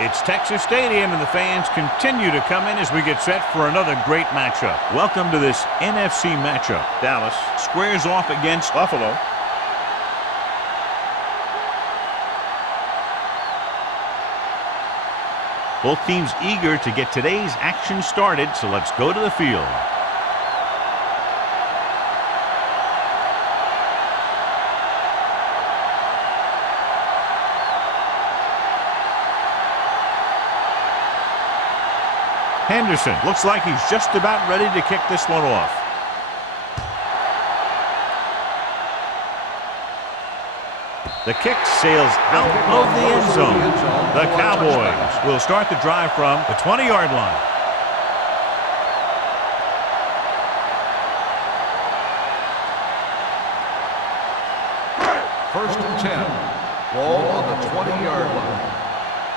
It's Texas Stadium, and the fans continue to come in as we get set for another great matchup. Welcome to this NFC matchup. Dallas squares off against Buffalo. Both teams eager to get today's action started, so let's go to the field. Henderson looks like he's just about ready to kick this one off. The kick sails out of the end zone. The Cowboys will start the drive from the 20-yard line. First and 10. Ball on the 20-yard line.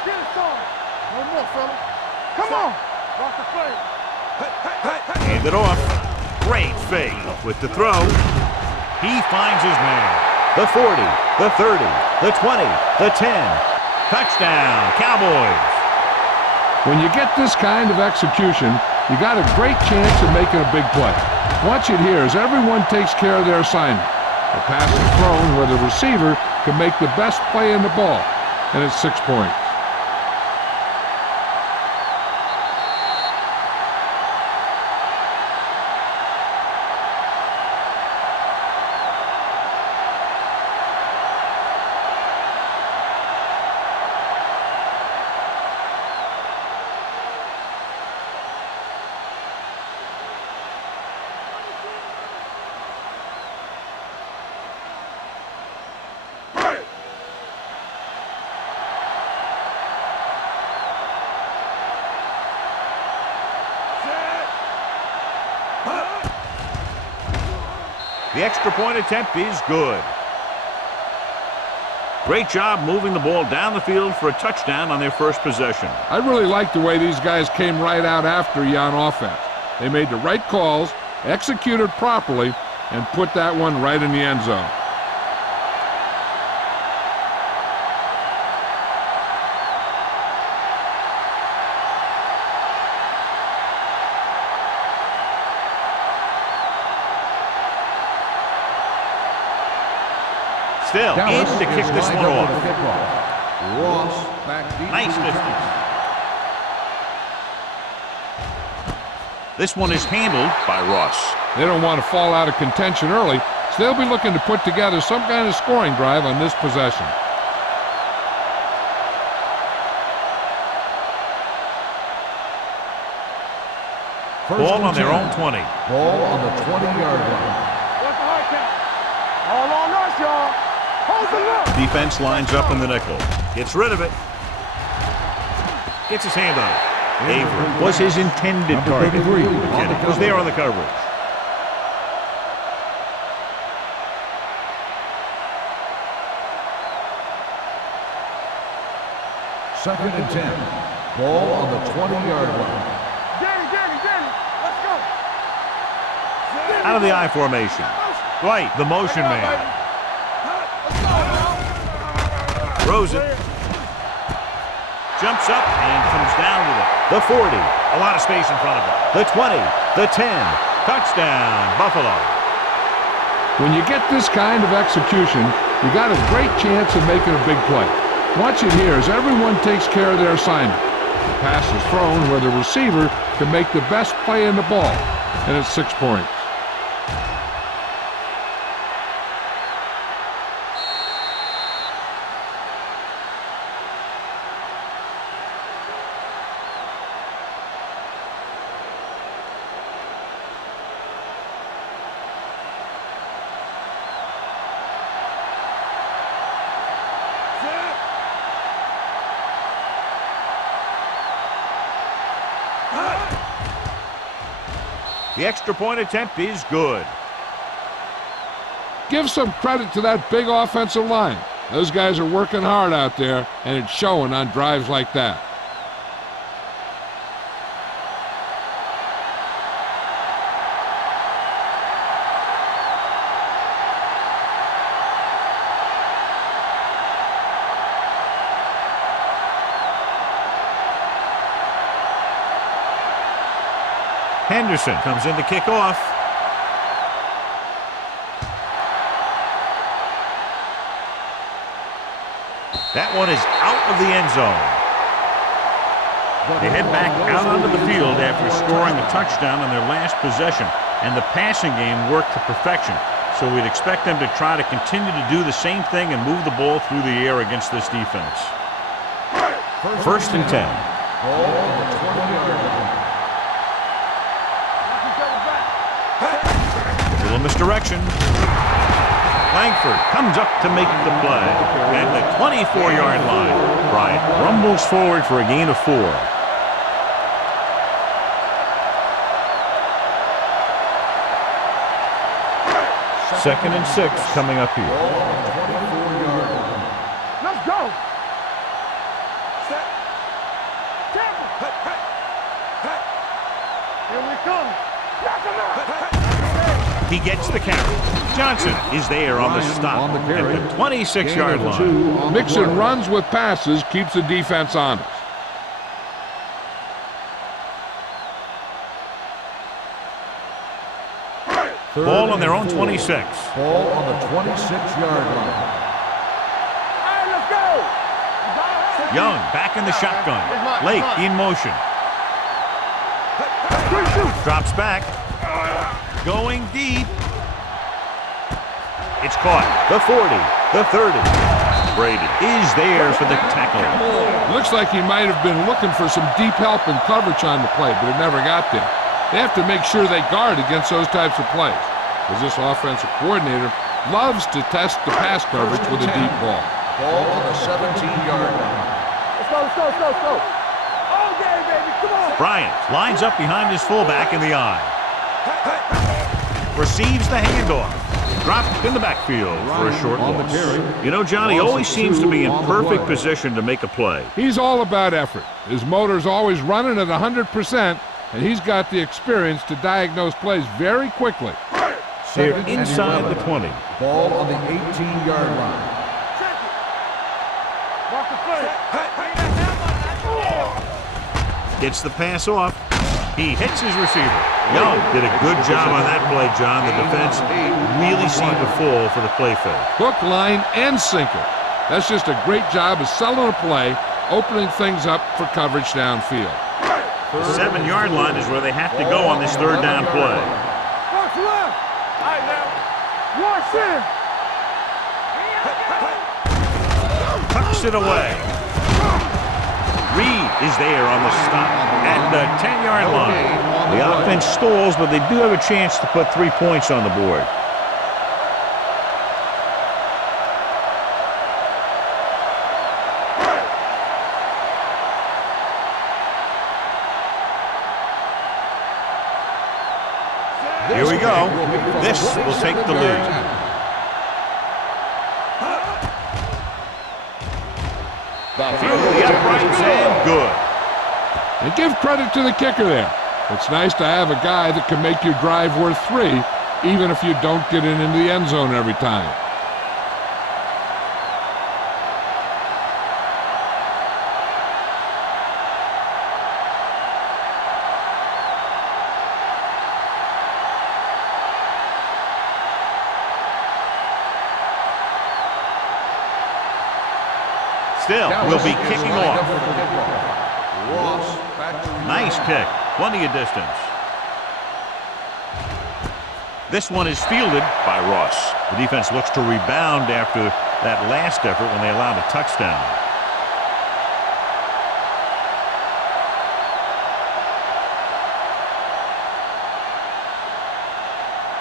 Get it started. One more, fella. Come on. Rock the play. Hand it off. Great fake with the throw. He finds his man. The 40, the 30, the 20, the 10. Touchdown, Cowboys. When you get this kind of execution, you got a great chance of making a big play. Watch it here as everyone takes care of their assignment. The pass is thrown where the receiver can make the best play in the ball, and it's 6 points. The extra point attempt is good. Great job moving the ball down the field for a touchdown on their first possession. I really like the way these guys came right out after you on offense. They made the right calls, executed properly, and put that one right in the end zone. Still in to kick this one off. Ross back deep. Nice distance. This one is handled by Ross. They don't want to fall out of contention early, so they'll be looking to put together some kind of scoring drive on this possession. Ball on their own 20. Ball on the 20-yard line. What's the hard count? All on us, y'all. Hold the look. Defense lines up in the nickel. Gets rid of it. Gets his hand on it. Avery was his intended target. McKinney was there on the coverage. Second and 10. Ball on the 20-yard line. Danny. Let's go. Out of the I formation. Right, the motion man. Throws it. Jumps up and comes down with it. The 40. A lot of space in front of him. The 20. The 10. Touchdown, Buffalo. When you get this kind of execution, you got a great chance of making a big play. Watch it here as everyone takes care of their assignment. The pass is thrown where the receiver can make the best play in the ball, and it's 6 points. The extra point attempt is good. Give some credit to that big offensive line. Those guys are working hard out there, and it's showing on drives like that. Henderson comes in to kick off. That one is out of the end zone. They head back out onto the field after scoring a touchdown on their last possession, and the passing game worked to perfection. So we'd expect them to try to continue to do the same thing and move the ball through the air against this defense. First and 10. Ball on the 20-yard line. Little misdirection. Langford comes up to make the play at the 24-yard line. Bryant rumbles forward for a gain of 4. Second and 6 coming up here. Let's go. Set. Careful. Here we come. Knock him out. He gets the carry. Johnson is there on the stop on the carry. at the 26-yard line. Mixing runs with passes keeps the defense honest. Ball on their own 26. Ball on the 26-yard line. All right, let's go. Young back in the shotgun. Lake in motion. Drops back. Going deep. It's caught. The 40, the 30. Brady is there for the tackle. Looks like he might have been looking for some deep help and coverage on the play, but it never got there. They have to make sure they guard against those types of plays, because this offensive coordinator loves to test the pass coverage with a deep ball. Ball on the 17-yard line. Let's go, let's go, let's go, let's go. All game, baby. Come on. Bryant lines up behind his fullback in the eye. Receives the handoff. Dropped in the backfield for a short on the loss. carry. You know, Johnny always seems to be in perfect position to make a play. He's all about effort. His motor's always running at 100%, and he's got the experience to diagnose plays very quickly. They're inside the 20. Ball on the 18-yard line. Mark the play. Gets the pass off. He hits his receiver. Young did a good job on that play, John. The defense really seemed to fall for the play fake. Hook, line, and sinker. That's just a great job of selling a play, opening things up for coverage downfield. The 7-yard line is where they have to go on this third down play. Watch left. All right, now. Watch in. Tucks it away. Reed is there on the stop at the 10-yard line. The offense stalls, but they do have a chance to put 3 points on the board. Here we go. This will take the lead. Field the uprights and good. And give credit to the kicker there. It's nice to have a guy that can make your drive worth 3, even if you don't get it into the end zone every time. Still, we'll be kicking off. Nice kick. Plenty of distance. This one is fielded by Ross. The defense looks to rebound after that last effort when they allowed a touchdown.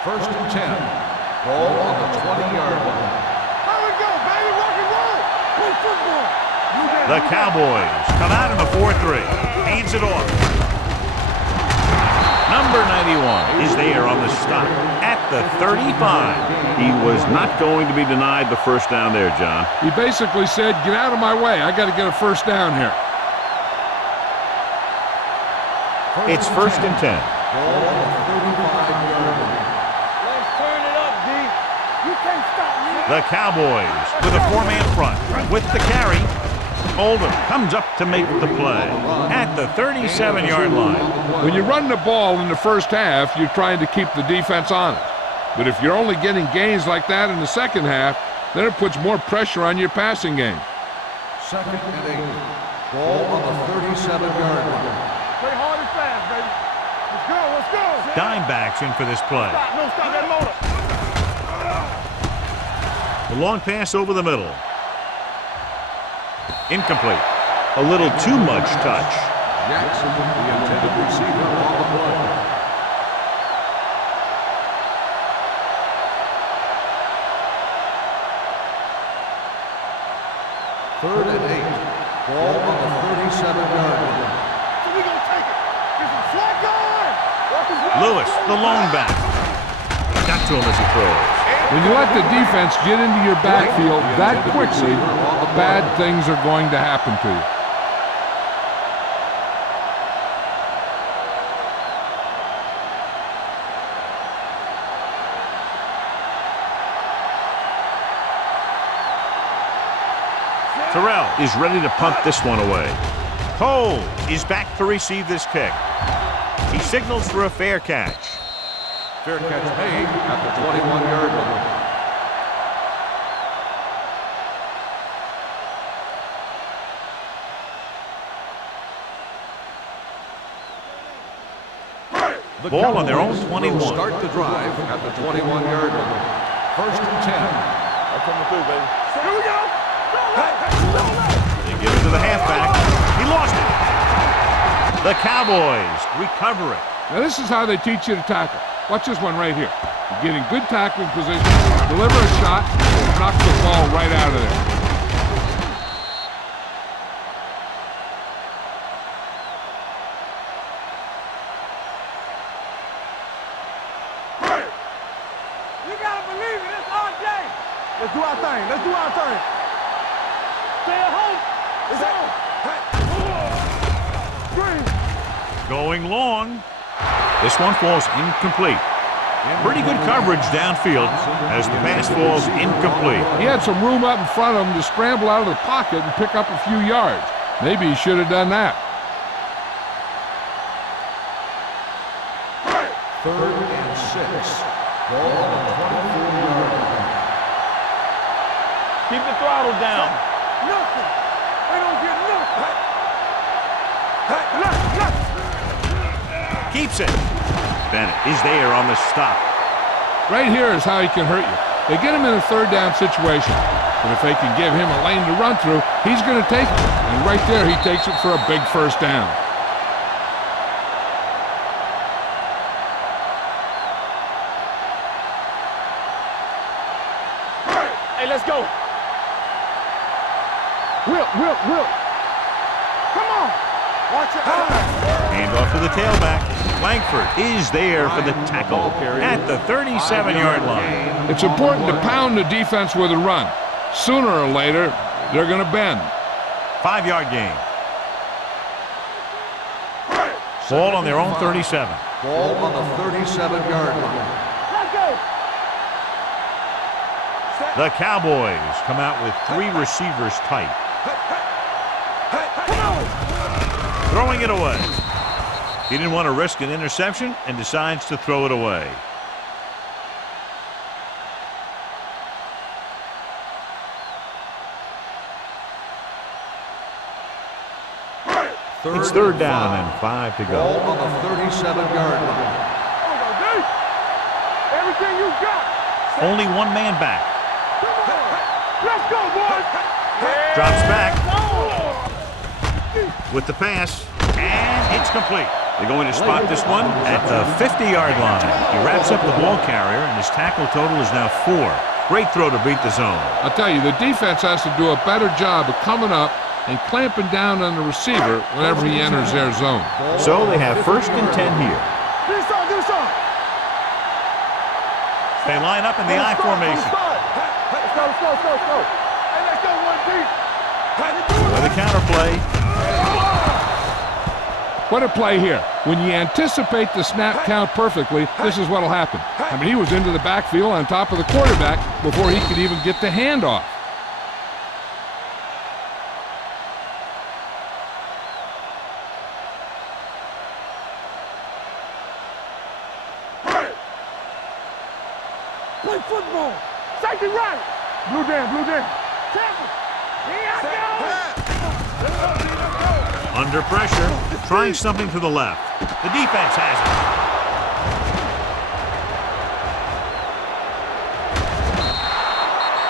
First and 10. Ball on the 20-yard line. There we go, baby. Rock and roll. Play football. The Cowboys come out in a 4-3. Hands it off. Number 91 is there on the stop at the 35. He was not going to be denied the first down there, John. He basically said, get out of my way. I got to get a first down here. It's first and 10. Ball on the 35-yard line. Let's turn it up, D. You can't stop me. The Cowboys with a 4-man front with the carry. Oldham comes up to make the play at the 37-yard line. When you run the ball in the first half, you're trying to keep the defense honest. But if you're only getting gains like that in the second half, then it puts more pressure on your passing game. 2nd and 8. Ball on the 37-yard line. Play hard and fast, baby. Let's go, let's go. Dime backs in for this play. Stop, no, stop that motor. The long pass over the middle. Incomplete. A little too much touch. Jackson, the intended receiver on the play. Third and 8. Ball on the 37-yard line. So we gonna take it. Get some slack going. Lewis, the lone back. Got to him as he throws. When you let the defense get into your backfield that quickly, bad things are going to happen to you. Terrell is ready to punt this one away. Cole is back to receive this kick. He signals for a fair catch. Fair catch made at the 21-yard line. The Ball on their own Cowboys 21. will start the drive at the 21-yard line. 1st and 10. I'm coming through, baby. Here we go. They give it to the halfback. He lost it. The Cowboys recover it. Now this is how they teach you to tackle. Watch this one right here. You get in good tackling position, deliver a shot, and knock the ball right out of there. You gotta believe it. It's our day. Let's do our thing. Let's do our thing. Stay at home. It's on. Green. Going long. This one falls incomplete. Pretty good coverage downfield as the pass falls incomplete. He had some room up in front of him to scramble out of the pocket and pick up a few yards. Maybe he should have done that. 3rd and 6. Ball on the 24-yard line. Keep the throttle down. Nothing. They don't get nothing. Keeps it. Bennett is there on the stop. Right here is how he can hurt you. They get him in a 3rd down situation. But if they can give him a lane to run through, he's going to take it. And right there, he takes it for a big 1st down. Hey, let's go. Will. Come on. Watch your eyes. Hand off to the tailback. Langford is there for the tackle at the 37-yard line. It's important to pound the defense with a run. Sooner or later, they're going to bend. 5-yard gain. Ball on their own 37. Ball on the 37-yard line. Let's go. The Cowboys come out with 3 receivers tight. Throwing it away. He didn't want to risk an interception and decides to throw it away. It's 3rd down and 5 to go. Ball on the 37-yard line. Everything you got. Only one man back. Let's go, boys. Drops back with the pass, and it's complete. They're going to spot this one at the 50-yard line. He wraps up the ball carrier, and his tackle total is now 4. Great throw to beat the zone. I'll tell you, the defense has to do a better job of coming up and clamping down on the receiver whenever he enters their zone. So they have 1st and 10 here. Do something. They line up in the I formation. Let's go. Hey, let's go one deep. With a counterplay. What a play here. When you anticipate the snap count perfectly, this is what will happen. I mean, he was into the backfield on top of the quarterback before he could even get the handoff. football. Safety right. Blue down, blue down. Tackle. Here I go. Under pressure, trying something to the left. The defense has it.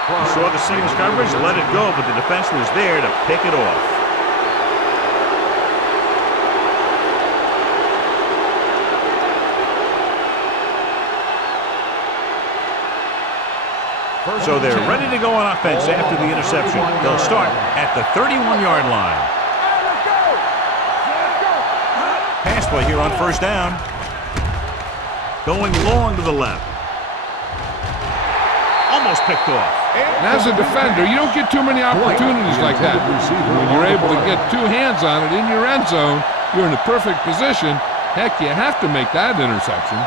He saw the single coverage, let it go, but the defense was there to pick it off. So they're ready to go on offense after the interception. They'll start at the 31-yard line. Pass play here on first down. Going long to the left. Almost picked off. And as a defender, you don't get too many opportunities like that. When you're able to get two hands on it in your end zone, you're in the perfect position. Heck, you have to make that interception.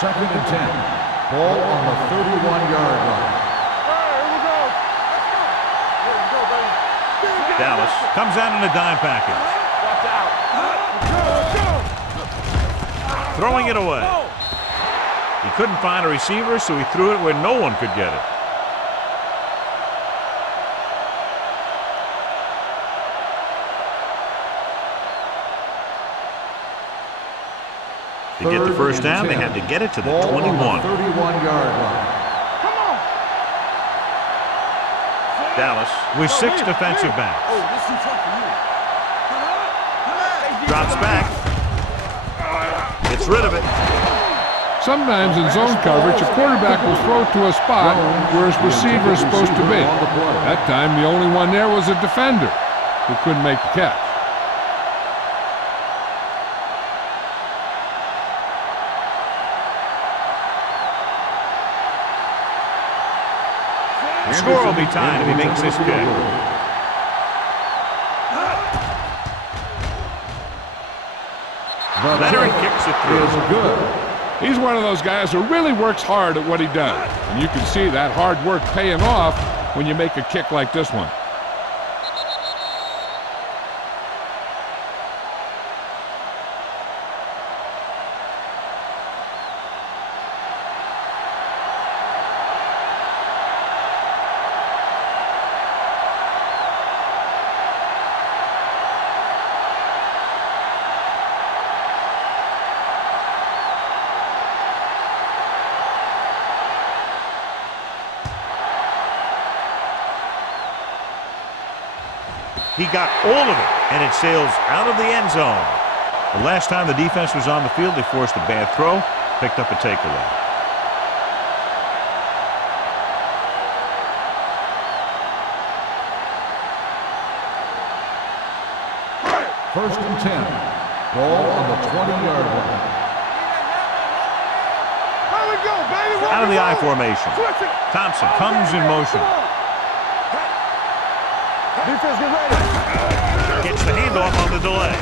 2nd and 10. Ball on the 31-yard line. Dallas comes out in a dime package. Throwing it away. He couldn't find a receiver, so he threw it where no one could get it. To get the first down, they had to get it to the 21. 31-yard line. Come on. Dallas with 6 defensive backs. Oh, this is tough for you. Drops back. Gets rid of it. Sometimes in zone coverage, a quarterback will throw to a spot where his receiver is supposed to be. That time, the only one there was a defender who couldn't make the catch. The score will be tied if he makes this kick. Leonard kicks it through. Good. He's one of those guys who really works hard at what he does. And you can see that hard work paying off when you make a kick like this one. He got all of it, and it sails out of the end zone. The last time the defense was on the field, they forced a bad throw, picked up a takeaway. First and 10. Ball on the 20-yard line. There we go, baby. Out of the I formation. Thompson comes in motion. Defense, get ready. Gets the handoff on the delay.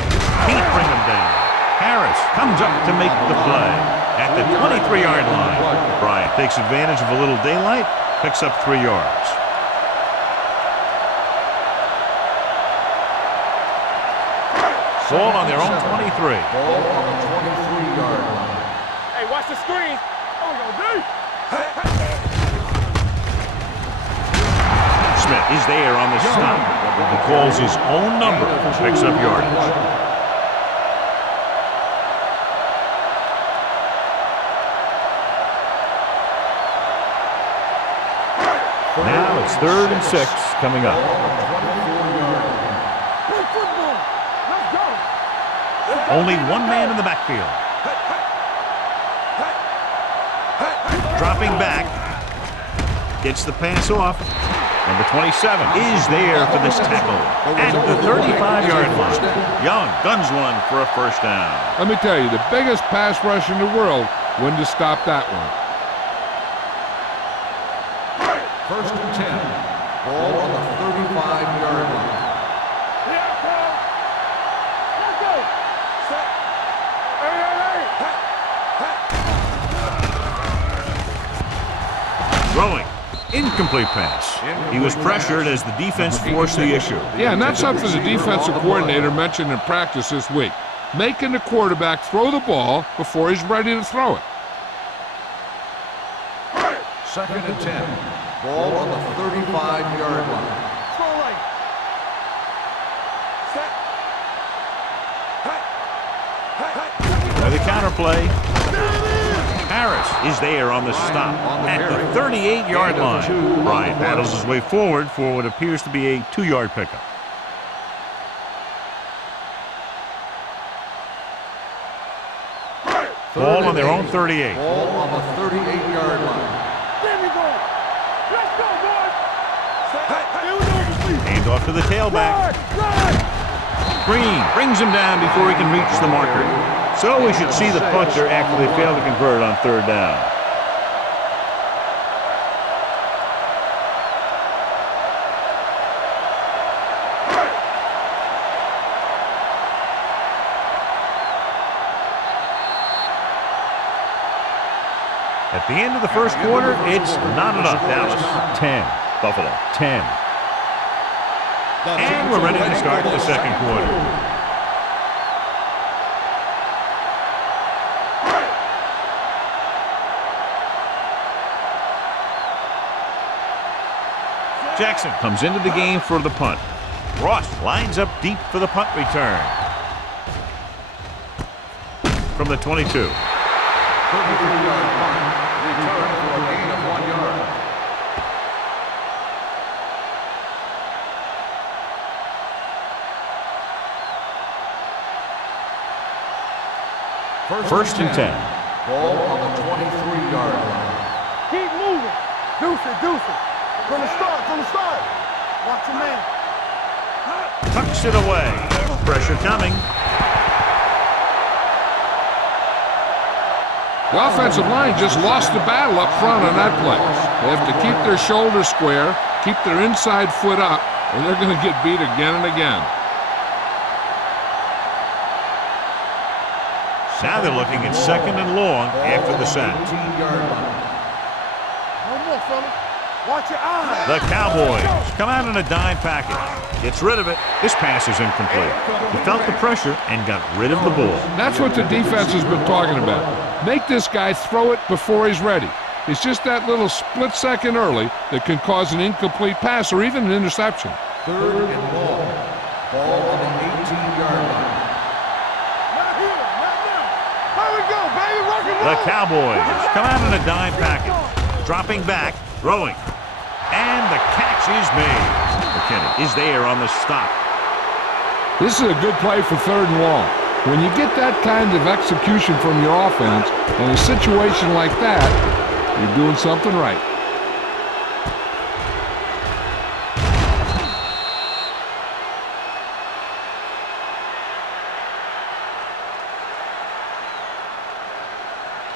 Can't bring him down. Harris comes up to make the play at the 23-yard line. Bryant takes advantage of a little daylight, picks up 3 yards. Ball on their own 23. Ball on the 23-yard line. Hey, watch the screen. What we gonna do? Smith is there on the stop. He calls his own number, picks up yardage. Now it's 3rd and 6 coming up. Play football. Let's go. Only one man in the backfield. Dropping back. Gets the pass off. Number 27 is there for this tackle at the 35-yard line. Young guns one for a first down. Let me tell you, the biggest pass rush in the world wouldn't have stopped that one. First and 10. Ball on the 35-yard line. Here I come. Let's go. Set. Hey. Throwing. Incomplete pass. He was pressured as the defense forced the issue. Yeah, and that's something the defensive coordinator mentioned in practice this week. Making the quarterback throw the ball before he's ready to throw it. 2nd and 10. Ball on the 35-yard line. Slow lane. Set. Hey. With a counter play. Harris is there on the stop at the 38-yard line. Bryant battles his way forward for what appears to be a 2-yard pickup. Ball on their own 38. Ball on the 38-yard line. There we go. Let's go, boys. Hey. Hand off to the tailback. Green brings him down before he can reach the marker. So we should see the punter after they fail to convert on 3rd down. At the end of the first quarter, it's not enough. Dallas 10, Buffalo 10. And we're ready to start the second quarter. Jackson comes into the game for the punt. Ross lines up deep for the punt return. From the 22. 33-yard punt. Return for a gain of 1 yard. First and 10. Ball on the 23-yard line. Keep moving. Deuce it. From the start. Watch your man. Tucks it away. Pressure coming. The offensive line just lost the battle up front on that play. They have to keep their shoulders square, keep their inside foot up, or they're going to get beat again and again. Now they're looking at 2nd and long after the sack. 18-yard line. No more, fella. Watch your eyes. The Cowboys come out in a dime package. Gets rid of it. This pass is incomplete. He felt the pressure and got rid of the ball. That's what the defense has been talking about. Make this guy throw it before he's ready. It's just that little split second early that can cause an incomplete pass or even an interception. 3rd and long. Ball on the 18-yard line. Not here. Not now. Here we go, baby. Rock and roll. The Cowboys come out in a dime package. Dropping back, throwing. And the catch is made. McKinney is there on the stop. This is a good play for 3rd and long. When you get that kind of execution from your offense in a situation like that, you're doing something right.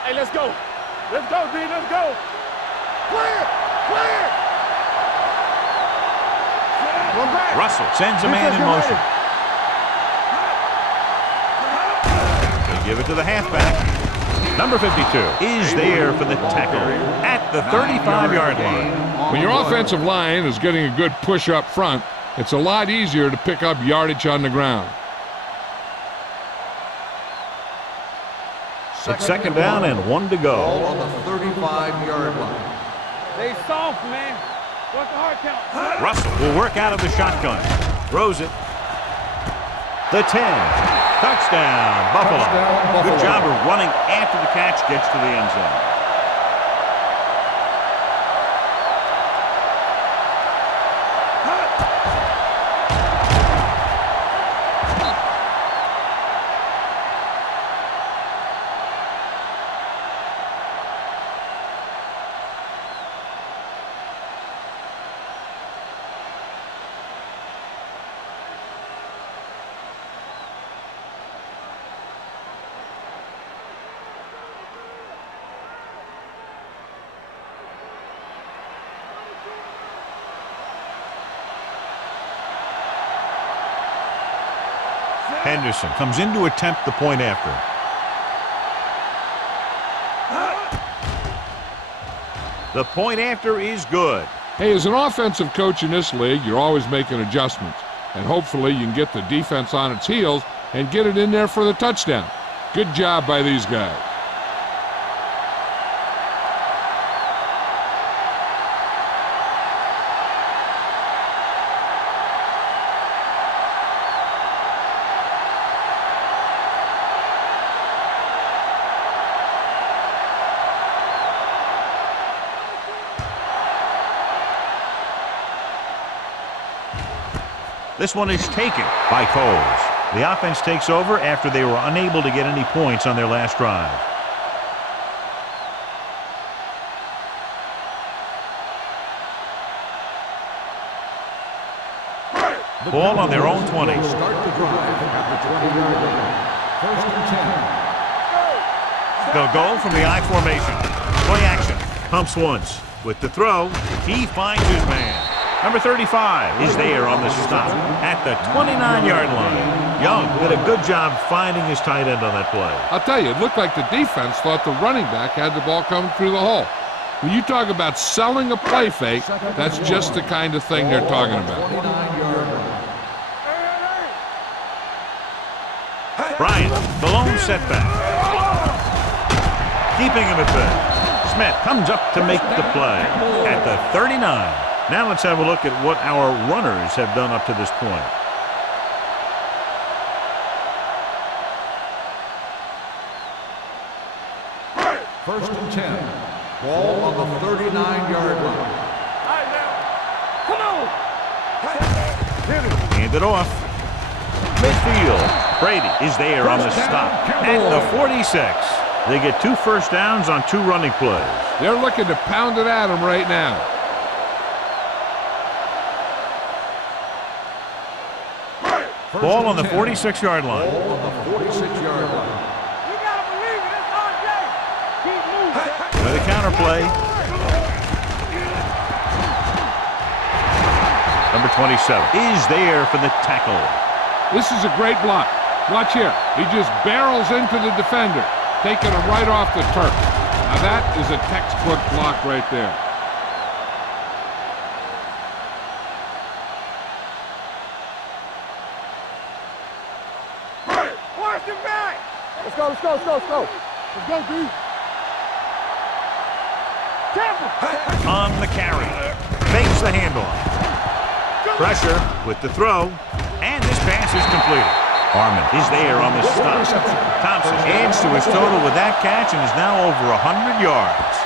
Hey, let's go. Let's go, D. Let's go. Clear. One back. Russell sends a man in motion. They give it to the halfback. Number 52 is there for the tackle at the 35-yard line. When your offensive line is getting a good push up front, it's a lot easier to pick up yardage on the ground. It's 2nd down and 1 to go. Ball on the 35-yard line. They soft, man. What's the hard count? Russell will work out of the shotgun. Throws it. The 10. Touchdown, Buffalo. Good job of running after the catch gets to the end zone. Henderson comes in to attempt the point after. The point after is good. Hey, as an offensive coach in this league, you're always making adjustments. And hopefully you can get the defense on its heels and get it in there for the touchdown. Good job by these guys. This one is taken by Coles. The offense takes over after they were unable to get any points on their last drive. Ball on their own 20. Start the drive at the 20-yard line. First and 10. They'll go from the I formation. Play action. Pumps once. With the throw, he finds his man. Number 35 is there on the stop at the 29-yard line. Young did a good job finding his tight end on that play. I'll tell you, it looked like the defense thought the running back had the ball coming through the hole. When you talk about selling a play fake, that's just the kind of thing they're talking about. 29-yard line. Bryant, the lone setback. Keeping him at bay. Smith comes up to make the play at the 39. Now let's have a look at what our runners have done up to this point. First and 10. Ball on the 39-yard line. Come on. Hand it off. Midfield. Brady is there on the stop at the 46. They get 2 first downs on 2 running plays. They're looking to pound it at him right now. Ball on the 46-yard line. Ball on the 46-yard line. You gotta believe it. It's RJ. Keep moving. With a counter play. Number 27 is there for the tackle. This is a great block. Watch here. He just barrels into the defender, taking him right off the turf. Now that is a textbook block right there. Watch him back. Let's go, let's go, let's go, let's go. Let's go, D. Careful. On the carry. Fakes the handoff. Pressure with the throw. And this pass is completed. Harmon is there on the stop. Thompson adds to his total with that catch and is now over 100 yards.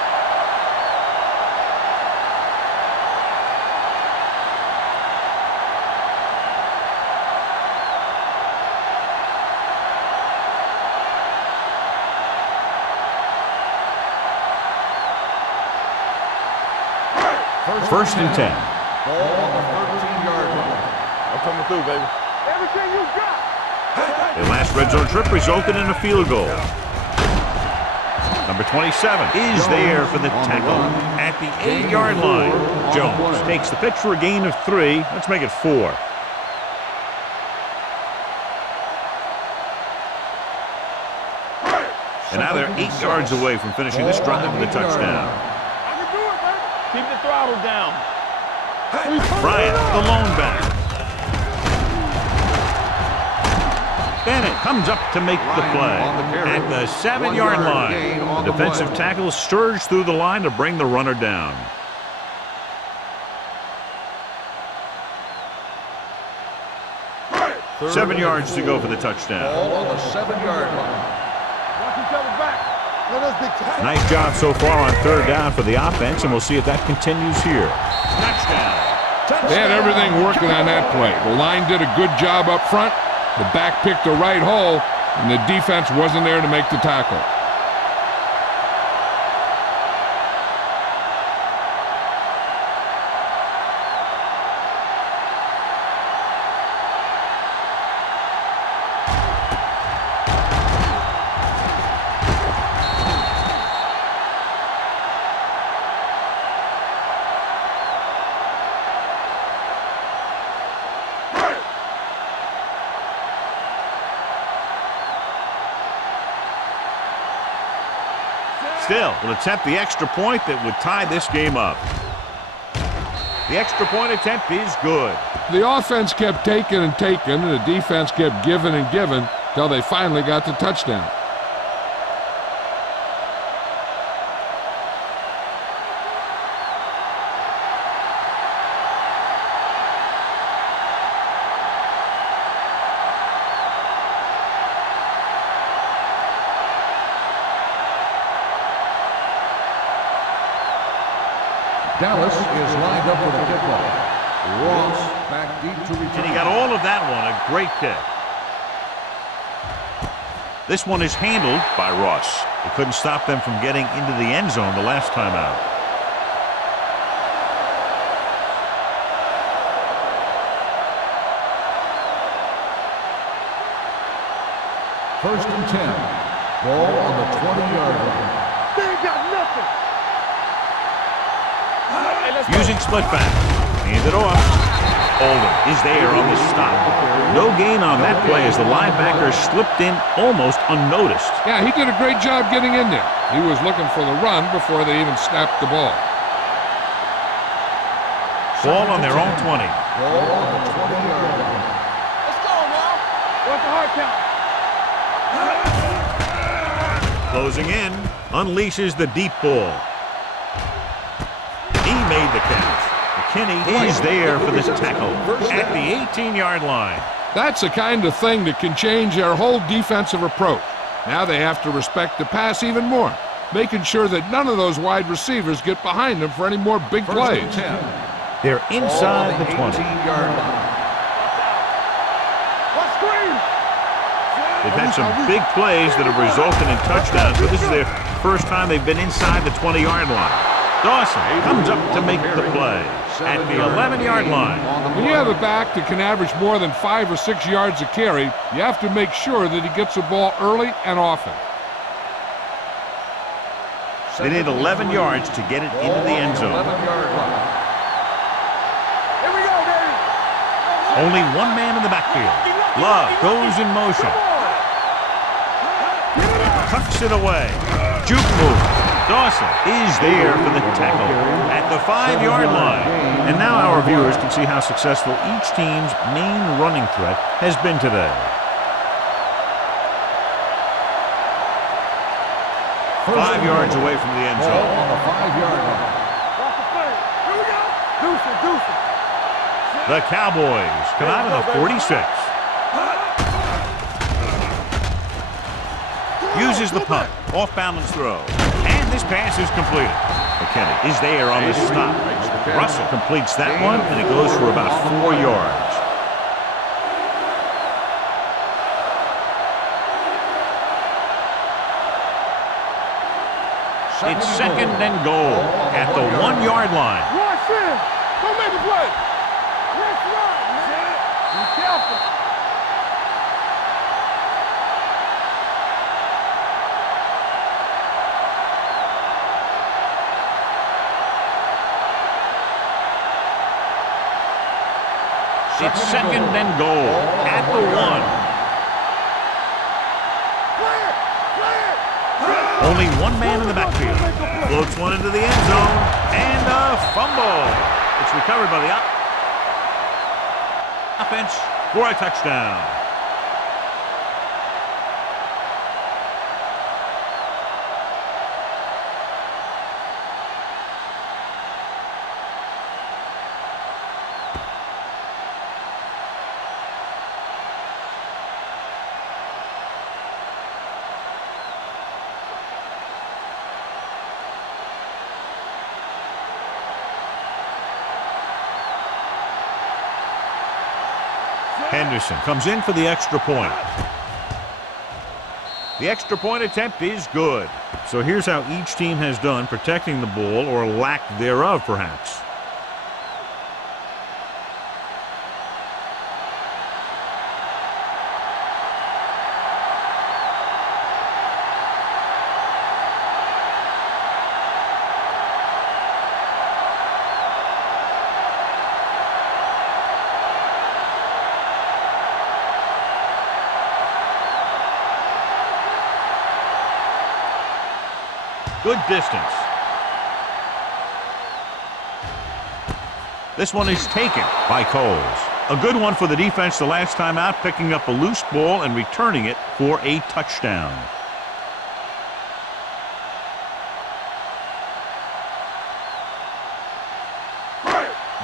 First and 10. Ball on the 13-yard line. I'm coming through, baby. Everything you got. Their last red zone trip resulted in a field goal. Number 27 is there for the tackle at the 8-yard line. Jones takes the pitch for a gain of 3. Let's make it 4. And now they're 8 yards away from finishing this drive with a touchdown. I can do it, baby. Keep the throttle down. Bryant, the lone back. Bennett comes up to make the play at the 7-yard line. The defensive tackle surged through the line to bring the runner down. Third 7 yards and to go for the touchdown. Ball on the 7-yard line. Watch each other back. Let us big time. Nice job so far on 3rd down for the offense, and we'll see if that continues here. Touchdown. They had everything working on that play. The line did a good job up front. The back picked the right hole, and the defense wasn't there to make the tackle. Still, will attempt the extra point that would tie this game up. The extra point attempt is good. The offense kept taking and taking, and the defense kept giving and giving till they finally got the touchdown. Dallas is lined up with a kickoff. Ross back deep to return. And he got all of that one. A great kick. This one is handled by Ross. He couldn't stop them from getting into the end zone the last time out. First and 10. Ball on the 20-yard line. They ain't got nothing. Using split back. Hand it off. Oldham is there on the stop. No gain on that play as the linebacker slipped in almost unnoticed. Yeah, he did a great job getting in there. He was looking for the run before they even snapped the ball. Ball on their own 20. Ball on the 20-yard line. Let's go now. What's the hard count? Closing in. Unleashes the deep ball. He made the catch. McKinney is there for this tackle at the 18-yard line. That's the kind of thing that can change their whole defensive approach. Now they have to respect the pass even more, making sure that none of those wide receivers get behind them for any more big plays. First and 10. They're inside the 20. 18-yard line. What screen? They've had some big plays that have resulted in touchdowns, but this is their first time they've been inside the 20-yard line. Dawson comes up to make the play at the 11-yard line. When you have a back that can average more than 5 or 6 yards a carry, you have to make sure that he gets the ball early and often. They need 11 yards to get it into the end zone. 11-yard line. Here we go, baby. Only one man in the backfield. Love goes in motion. Tucks it away. Juke move. Dawson is there for the tackle at the 5-yard line. And now our viewers can see how successful each team's main running threat has been today. Five yards away from the end Ball zone. on the 5-yard line. Watch the play. Here we go. Deuce it, deuce it. The Cowboys come out of the 46. Uses the punt. Off-balance throw. And this pass is completed. McKinney is there on the stop. Russell completes that one, and it goes for about 4 yards. It's second and goal at the 1-yard line. Rush in. Go make a play. Let's run, man. Be careful. It's second and goal at the 1. Play it. Play it. Only one man in the backfield. Floats one into the end zone. And a fumble. It's recovered by the offense for a touchdown. Henderson comes in for the extra point. The extra point attempt is good. So here's how each team has done protecting the ball, or lack thereof, perhaps. Good distance. This one is taken by Coles. A good one for the defense the last time out, picking up a loose ball and returning it for a touchdown.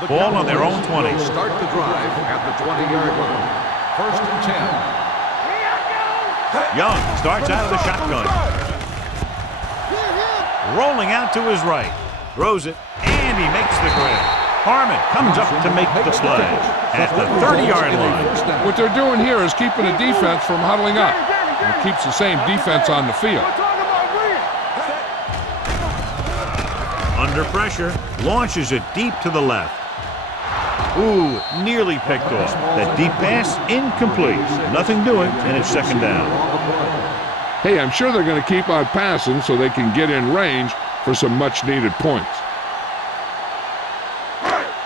The Ball on their own Cowboys 20. will start the drive at the 20-yard line. First and 10. Young starts out of the shotgun. Rolling out to his right. Throws it, and he makes the grab. Harmon comes up to make the play at the 30-yard line. What they're doing here is keeping the defense from huddling up. And it keeps the same defense on the field. Under pressure, launches it deep to the left. Ooh, nearly picked off. That deep pass, incomplete. Nothing doing, and it's second down. Hey, I'm sure they're going to keep on passing so they can get in range for some much-needed points.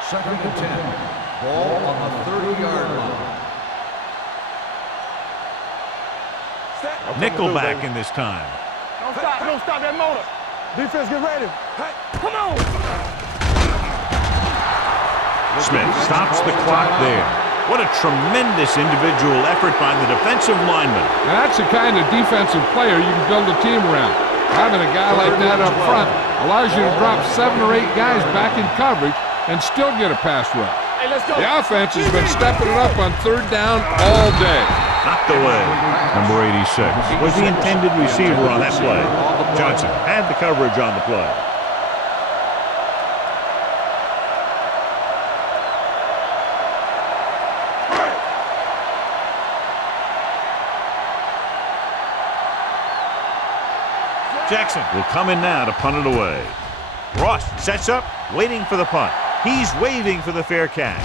Second and 10. Ball on the 30-yard line. Nickelback in this time. Don't stop that motor. Defense, get ready. Hey, come on. Smith stops the clock there. What a tremendous individual effort by the defensive lineman. Now that's the kind of defensive player you can build a team around. Having a guy like that up front allows you to drop 7 or 8 guys back in coverage and still get a pass rush. Hey, let's go. The offense has been stepping it up on third down all day. Knocked away. Number 86 was the intended receiver on that play. Johnson had the coverage on the play. Jackson will come in now to punt it away. Ross sets up, waiting for the punt. He's waving for the fair catch.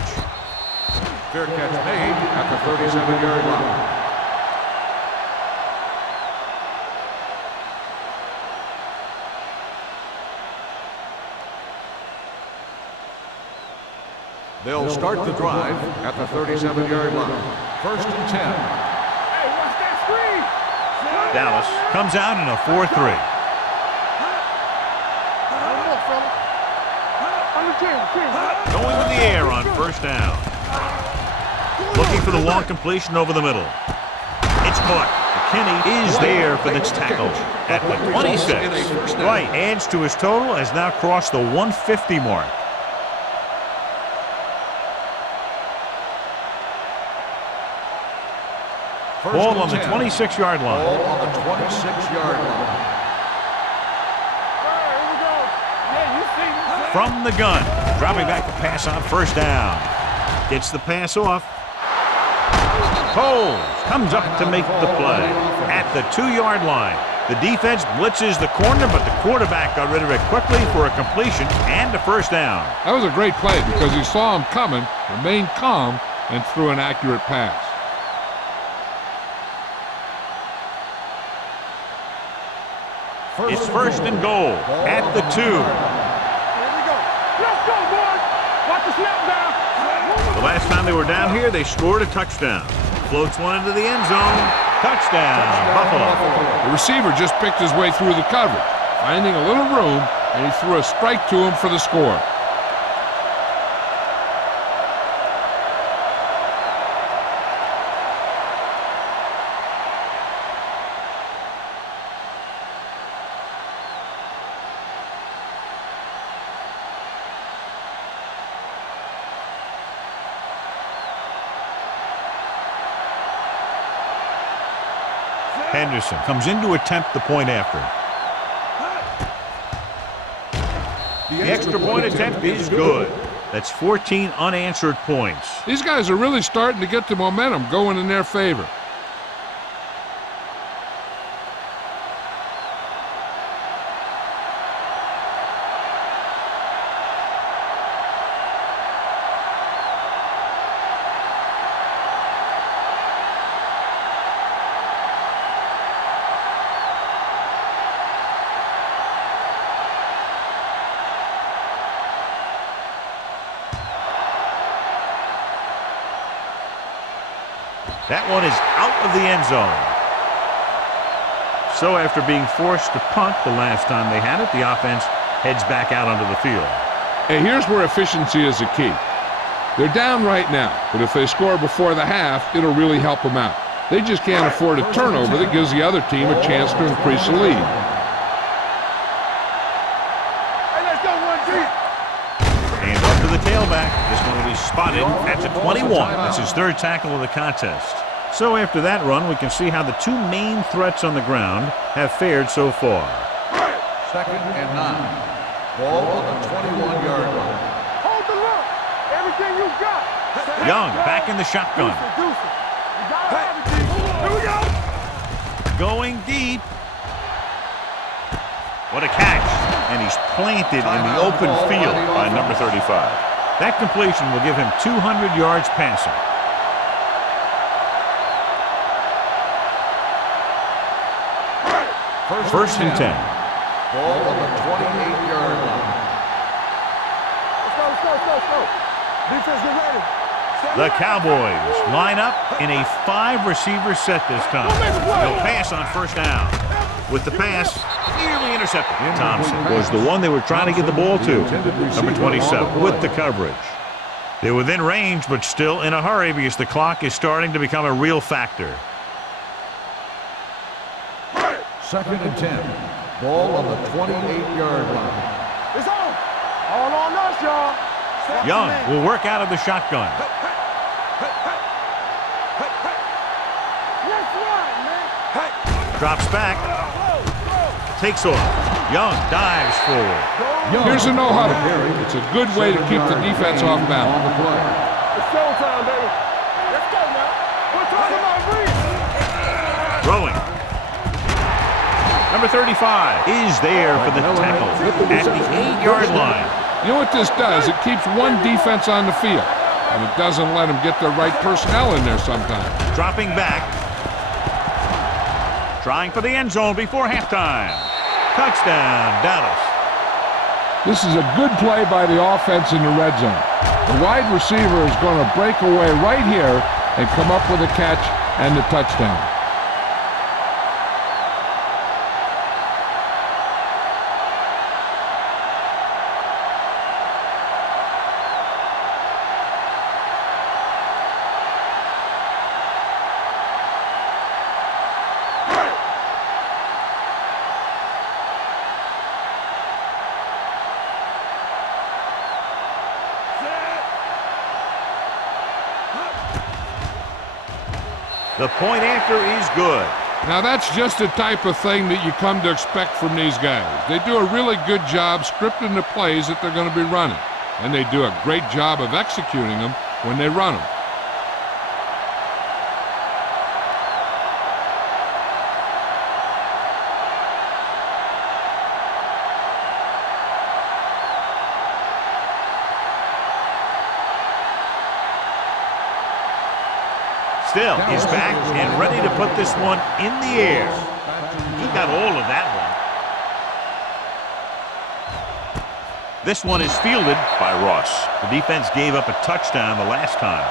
Fair catch made at the 37-yard line. They'll start the drive at the 37-yard line. First and 10. Hey, watch that screen. Dallas comes out in a 4-3. Going with the air on first down. Looking for the long completion over the middle. It's caught. McKinney is there for the tackle at the 26. Right, adds to his total, has now crossed the 150 mark. Ball on the 26-yard line. Ball on the 26-yard line. From the gun, dropping back the pass on first down. Gets the pass off. Coles comes up to make the play at the 2-yard line. The defense blitzes the corner, but the quarterback got rid of it quickly for a completion and a first down. That was a great play because he saw him coming, remained calm, and threw an accurate pass. It's first and goal at the 2. Here we go. Let's go, boys. Watch the snap down. The last time they were down here, they scored a touchdown. Floats one into the end zone. Touchdown, Buffalo. The receiver just picked his way through the coverage, finding a little room, and he threw a strike to him for the score. Henderson comes in to attempt the point after. The extra point attempt is good. That's 14 unanswered points. These guys are really starting to get the momentum going in their favor. That one is out of the end zone. So after being forced to punt the last time they had it, the offense heads back out onto the field. Hey, here's where efficiency is the key. They're down right now, but if they score before the half, it'll really help them out. They just can't afford a turnover that gives the other team a chance to increase the lead. Hey, let's go, 1 deep. And up to the tailback. This one will be spotted at the 21. That's his third tackle of the contest. So after that run, we can see how the two main threats on the ground have fared so far. Second and 9. Ball on the 21-yard line. Hold the look. Young back in the shotgun. Here we go. Going deep. What a catch. And he's planted in the open field by number 35. That completion will give him 200 yards passing. First and 10. Ball on the 28-yard line. Let's go. Defense, get ready. The Cowboys line up in a 5-receiver set this time. They'll pass on first down. With the pass, nearly intercepted. Thompson was the one they were trying to get the ball to. Number 27 with the coverage. They're within range, but still in a hurry because the clock is starting to become a real factor. Second and 10. Ball on the 28-yard line. It's on. All on us, y'all. Young will work out of the shotgun. Let's run, man. Drops back. Takes off. Young dives forward. Here's a no-huddle. It's a good way to keep the defense off balance. It's showtime, baby. Let's go now. We're talking about breathe. Throwing. Number 35 is there for the tackle at the 8-yard line. You know what this does? It keeps one defense on the field, and it doesn't let them get the right personnel in there sometimes. Dropping back. Trying for the end zone before halftime. Touchdown, Dallas. This is a good play by the offense in the red zone. The wide receiver is going to break away right here and come up with a catch and the touchdown. The point after is good. Now that's just the type of thing that you come to expect from these guys. They do a really good job scripting the plays that they're going to be running, and they do a great job of executing them when they run them. Still, he's back and ready to put this one in the air. He got all of that one. This one is fielded by Ross. The defense gave up a touchdown the last time.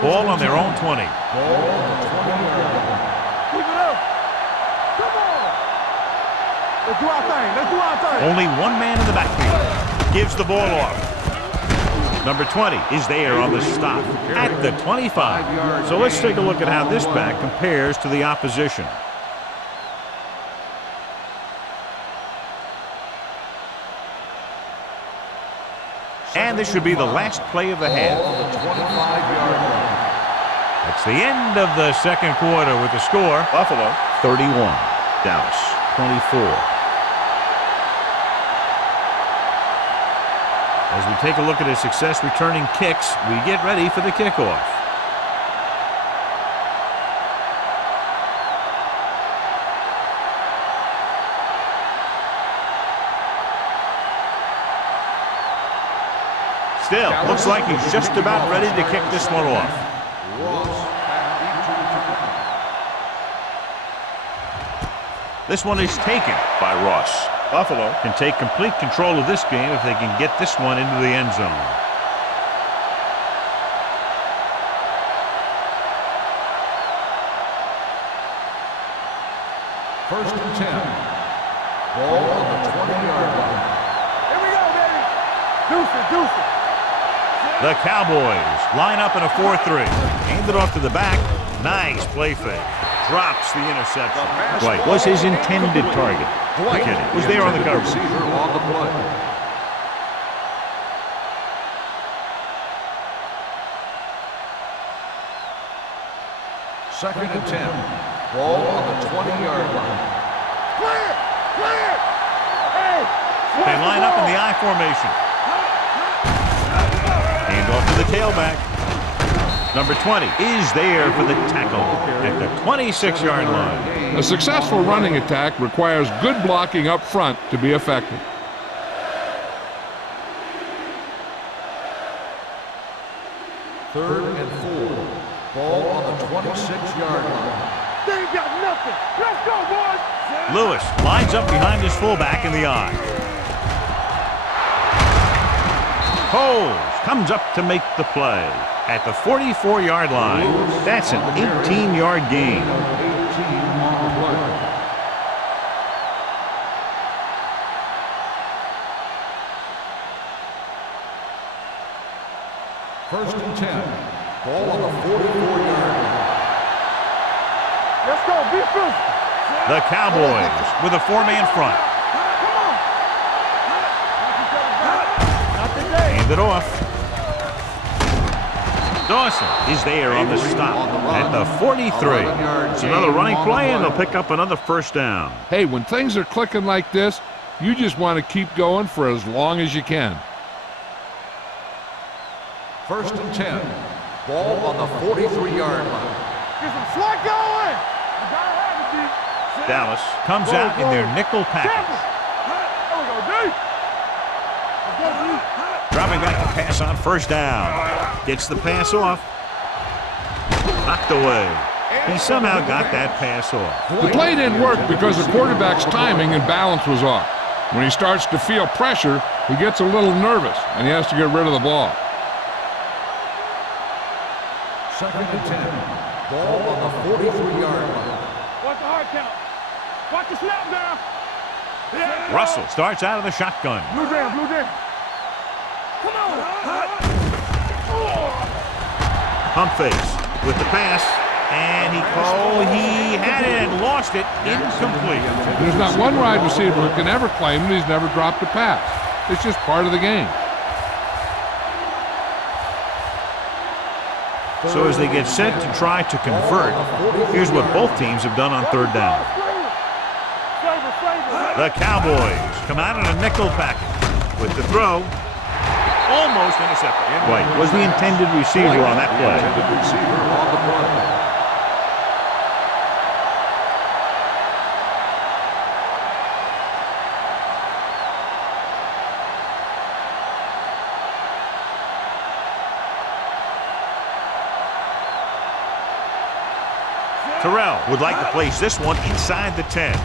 Ball on their own 20. Keep it up. Come on. Let's do our thing. Only one man in the backfield. Gives the ball off. Number 20 is there on the stop at the 25. So let's take a look at how this back compares to the opposition. And this should be the last play of the half. That's the end of the second quarter with the score. Buffalo 31, Dallas 24. As we take a look at his success returning kicks, we get ready for the kickoff. Still, looks like he's just about ready to kick this one off. This one is taken by Ross. Buffalo can take complete control of this game if they can get this one into the end zone. First and 10. Ball on the 20-yard line. Here we go, baby. Deuce it. The Cowboys line up in a 4-3. Hand it off to the back. Nice play fake. Drops the interception. Dwight was his intended target. Dwight was there on the coverage. On the play. Second and 10. Ball on the 20-yard line. Clear! Clear! Hey! They line up in the I formation. Hand off to the tailback. Number 20 is there for the tackle at the 26-yard line. A successful running attack requires good blocking up front to be effective. Third and 4. Ball on the 26-yard line. They ain't got nothing. Let's go, boys. Lewis lines up behind his fullback in the I. Holmes comes up to make the play at the 44-yard line. That's an 18-yard gain. 18 on the play. First and 10. Ball on the 44-yard line. Let's go. Be physical. The Cowboys with a four-man front. Come on. Not today. Hand it off. Dawson is there on the stop at the 43. It's another running play, and they'll pick up another first down. Hey, when things are clicking like this, you just want to keep going for as long as you can. First and 10. Ball on the 43-yard line. Get some slack going. You gotta have it, D. Dallas comes out in their nickel package. There we go, D. Let's go, D. Dropping back to pass on first down. Gets the pass off. Knocked away. He somehow got that pass off. The play didn't work because the quarterback's timing and balance was off. When he starts to feel pressure, he gets a little nervous, and he has to get rid of the ball. Second and 10. Ball on the 43-yard line. Watch the hard count. Watch the snap down. Yeah. Russell starts out of the shotgun. Blue jam, blue jam. Come on. Pump fakes with the pass. And he had it and lost it. Incomplete. There's not one wide receiver who can ever claim that he's never dropped a pass. It's just part of the game. So as they get set to try to convert, here's what both teams have done on third down. The Cowboys come out in a nickel package with the throw. Almost intercepted. White was the intended receiver on that play. Intended receiver on the play. Terrell would like to place this one inside the 10.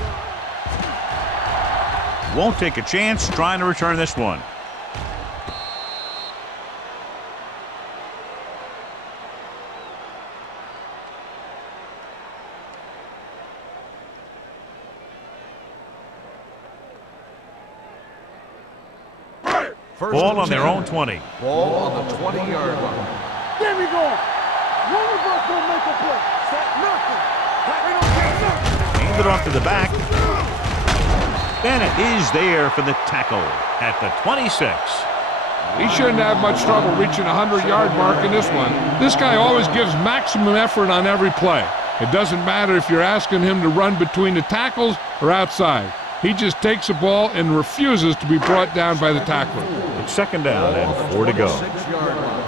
Won't take a chance trying to return this one. Ball on their own 20. Ball on the 20-yard line. There we go. One of us gonna make a play. Set nothing. We don't get nothing. Hand it off to the back. Bennett is there for the tackle at the 26. He shouldn't have much trouble reaching the 100-yard mark in this one. This guy always gives maximum effort on every play. It doesn't matter if you're asking him to run between the tackles or outside. He just takes the ball and refuses to be brought down by the tackler. It's second down and 4 to go. 6-yard line.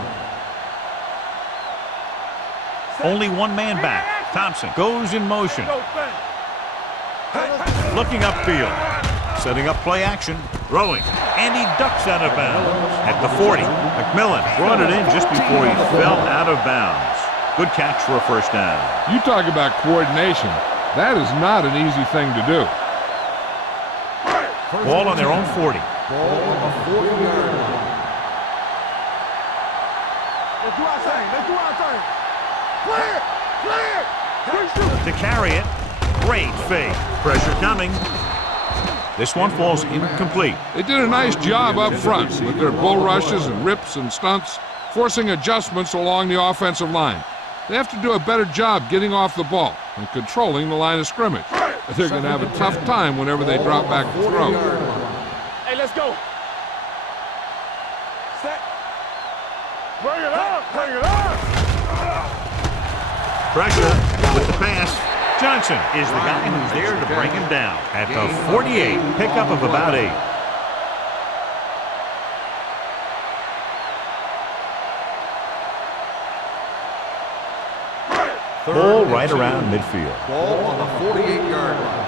Only one man back. Thompson goes in motion. Looking upfield. Setting up play action. Throwing. And he ducks out of bounds. At the 40, McMillan brought it in just before he fell out of bounds. Good catch for a first down. You talk about coordination. That is not an easy thing to do. Ball on their own 40. Ball on the 40-yard line. Let's do our thing. Let's do our thing. Clear! Clear! To carry it. Great fake. Pressure coming. This one falls incomplete. They did a nice job up front with their bull rushes and rips and stunts, forcing adjustments along the offensive line. They have to do a better job getting off the ball and controlling the line of scrimmage. They're going to have a tough time whenever they drop back to throw. Hey, let's go. Set. Bring it up. Bring it up. Pressure with the pass. Johnson is the guy who's there to bring him down at the 48, pickup of about 8. Ball right around midfield. Ball on the 48-yard line.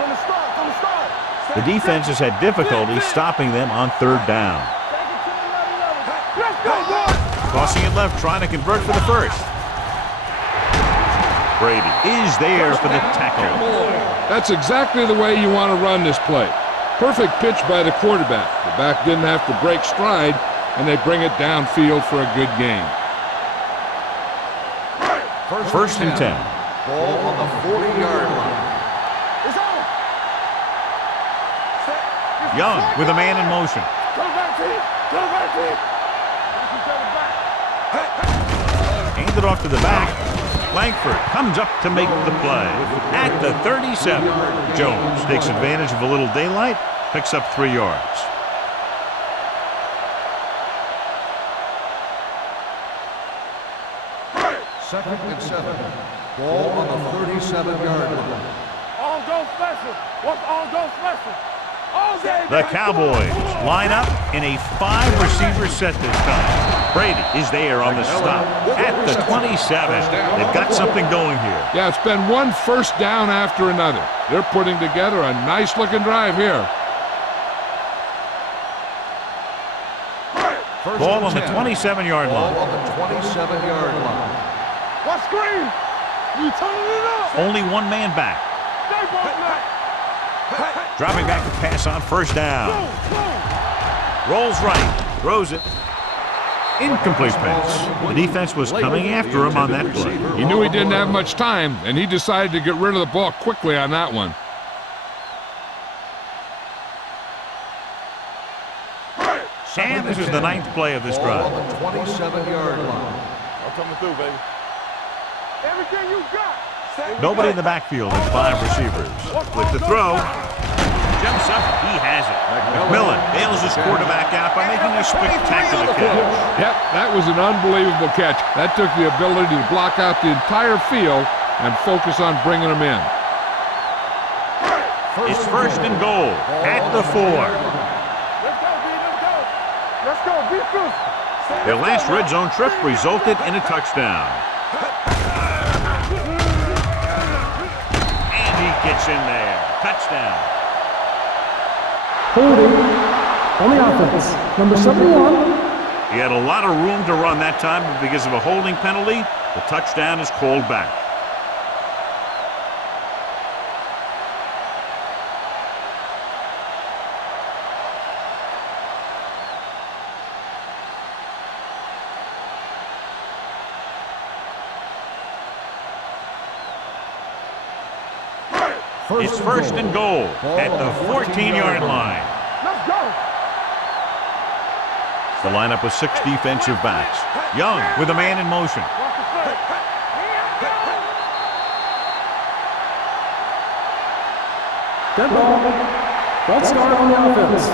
From the start, from the start. The defense has had difficulty stopping them on 3rd down. Take it to another level. Let's go, boys. Crossing it left, trying to convert for the first. Brady is there for the tackle. That's exactly the way you want to run this play. Perfect pitch by the quarterback. The back didn't have to break stride, and they bring it downfield for a good gain. First and 10. Ball on the 40-yard line. It's on. Young with a man in motion. Come back, team. Come back, team. Hands it off to the back. Langford comes up to make the play. At the 37, Jones takes advantage of a little daylight, picks up 3 yards. Second and 7. Ball on the 37-yard line. All go special. What's all go special? All day. The Cowboys line up in a 5-receiver set this time. Brady is there on the stop at the 27. They've got something going here. Yeah, it's been one first down after another. They're putting together a nice-looking drive here. Ball on the 27-yard Ball line. on the 27-yard line. What screen? You turning it up. Only one man back. Stay both night. Dropping back to pass on 1st down. Rolls right, throws it. Incomplete pass. The defense was coming after him on that play. He knew he didn't have much time, and he decided to get rid of the ball quickly on that one. And this is the 9th play of this Ball drive. on the 27-yard line. I'm coming through, baby. Everything you got. Nobody in the backfield and 5 receivers. With the throw, jumps up, he has it. McMillan bails his quarterback out by making a spectacular catch. Yep, that was an unbelievable catch. That took the ability to block out the entire field and focus on bringing them in. It's 1st and goal at the 4. Let's go, B. Let's go. Let's go. Be first. Their last red zone trip resulted in a touchdown. And he gets in there. Touchdown. Holding on the offense, number 71. He had a lot of room to run that time, but because of a holding penalty, the touchdown is called back. It's 1st and goal at the 14-yard line. Let's go. The lineup with 6 defensive backs. Young with a man in motion. Watch the play. Dead ball. Let's start on the offense.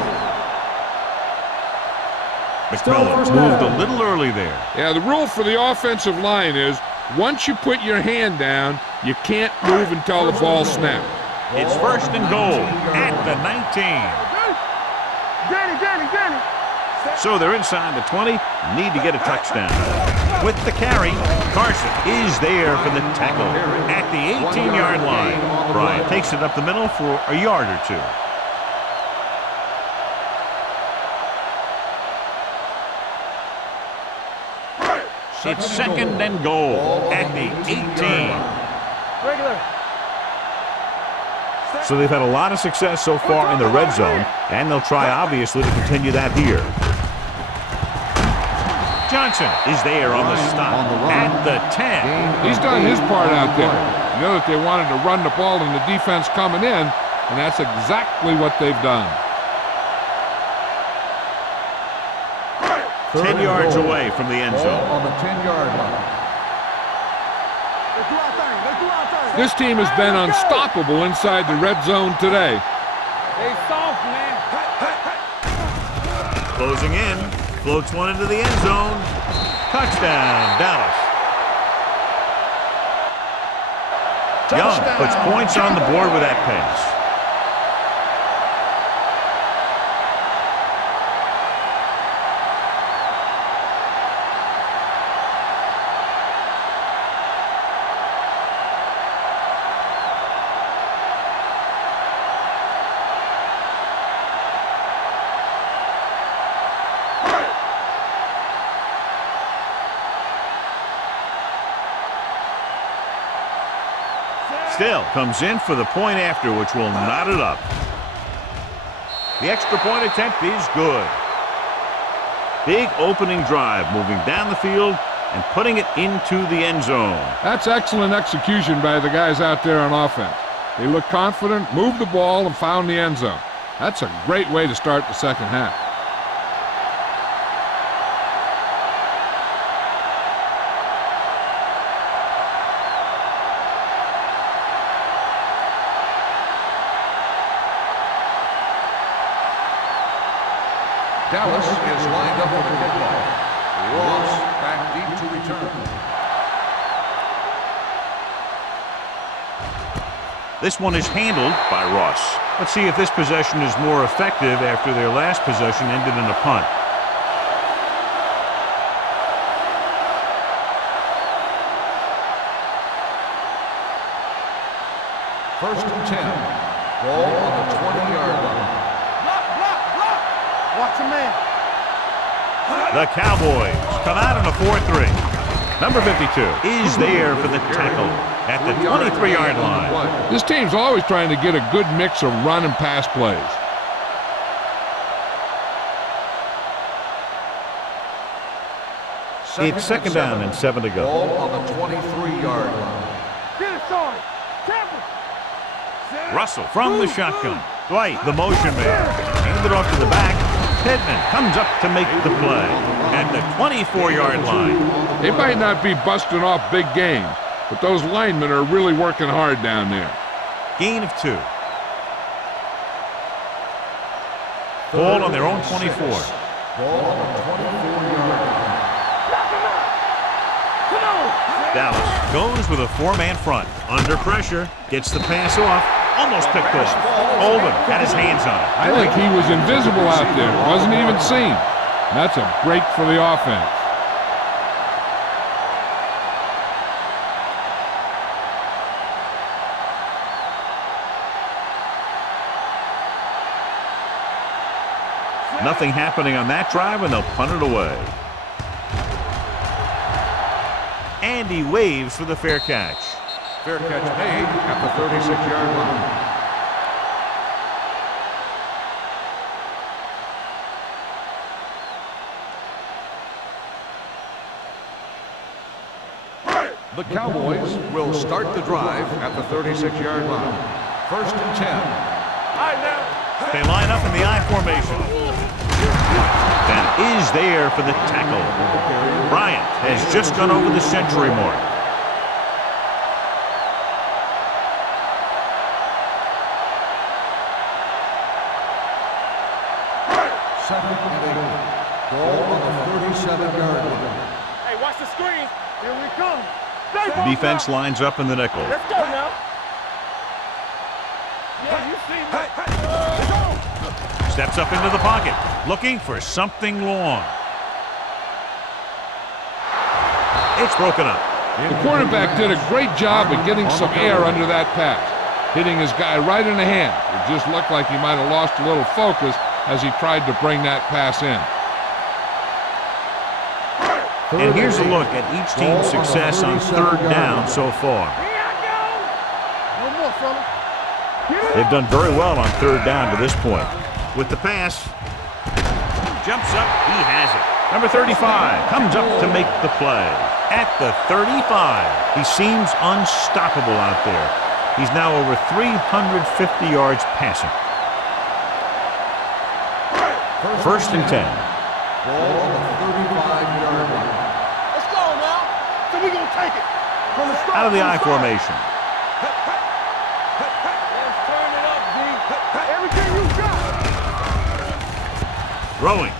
McMillan moved a little early there. Yeah, the rule for the offensive line is once you put your hand down, you can't move until the ball snaps. It's 1st and goal at the 19. Danny. So they're inside the 20, need to get a touchdown. With the carry, Carson is there for the tackle at the 18-yard line. Bryant takes it up the middle for a yard or 2. It's 2nd and goal at the 18. Regular. So they've had a lot of success so far in the red zone, and they'll try, obviously, to continue that here. Johnson is there on the stop at the 10. He's done his part out there. You know that they wanted to run the ball and the defense coming in, and that's exactly what they've done. 10 yards away from the end zone. On the 10-yard line. Let's do our thing. Let's do our thing. This team has been unstoppable inside the red zone today. They soft, man. Closing in. Floats one into the end zone. Touchdown, Dallas. Young puts points on the board with that pass. Still comes in for the point after, which will knot it up. The extra point attempt is good. Big opening drive, moving down the field and putting it into the end zone. That's excellent execution by the guys out there on offense. They looked confident, moved the ball, and found the end zone. That's a great way to start the second half. Dallas is lined up for the kickoff. Ross back deep to return. This one is handled by Ross. Let's see if this possession is more effective after their last possession ended in a punt. First and 10. Ball on the 20-yard line. Watch your man. The Cowboys come out in a 4-3. Number 52 is there for the tackle at the 23-yard line. This team's always trying to get a good mix of run and pass plays. It's second down and 7 to go. Ball on the 23-yard line. Get it, Sorry. Tampa. Russell from the shotgun. Dwight, the motion man. Handed off to the back. Pittman comes up to make the play at the 24-yard line. They might not be busting off big games, but those linemen are really working hard down there. Gain of 2. Ball on their own 24. Ball on the 24-yard line. Dallas goes with a 4-man front. Under pressure, gets the pass off. Almost picked off. Oldham had his hands on it. I think he was invisible out there. Wasn't even seen. That's a break for the offense. Nothing happening on that drive, and they'll punt it away. And he waves for the fair catch. Fair catch made at the 36-yard line. The Cowboys will start the drive at the 36-yard line. First and 10. They line up in the I formation. That is there for the tackle. Bryant has just gone over the century mark. Second and 8. Ball on the 37-yard line. Hey, watch the screen. Here we come. The defense lines up in the nickel. Let's go now. Yeah, you see me. Let's go. Steps up into the pocket, looking for something long. It's broken up. The quarterback did a great job of getting some air under that pass, hitting his guy right in the hand. It just looked like he might have lost a little focus as he tried to bring that pass in. And here's a look at each team's success on third down so far. Here I go. No more, fella. They've done very well on third down to this point. With the pass, jumps up, he has it. Number 35 comes up to make the play. At the 35, he seems unstoppable out there. He's now over 350 yards passing. First and 10. Ball on the 35-yard line. Let's go now. So we're going to take it. From the start. Out of the I formation. Let's turn it up, D. Everything you got. Throwing.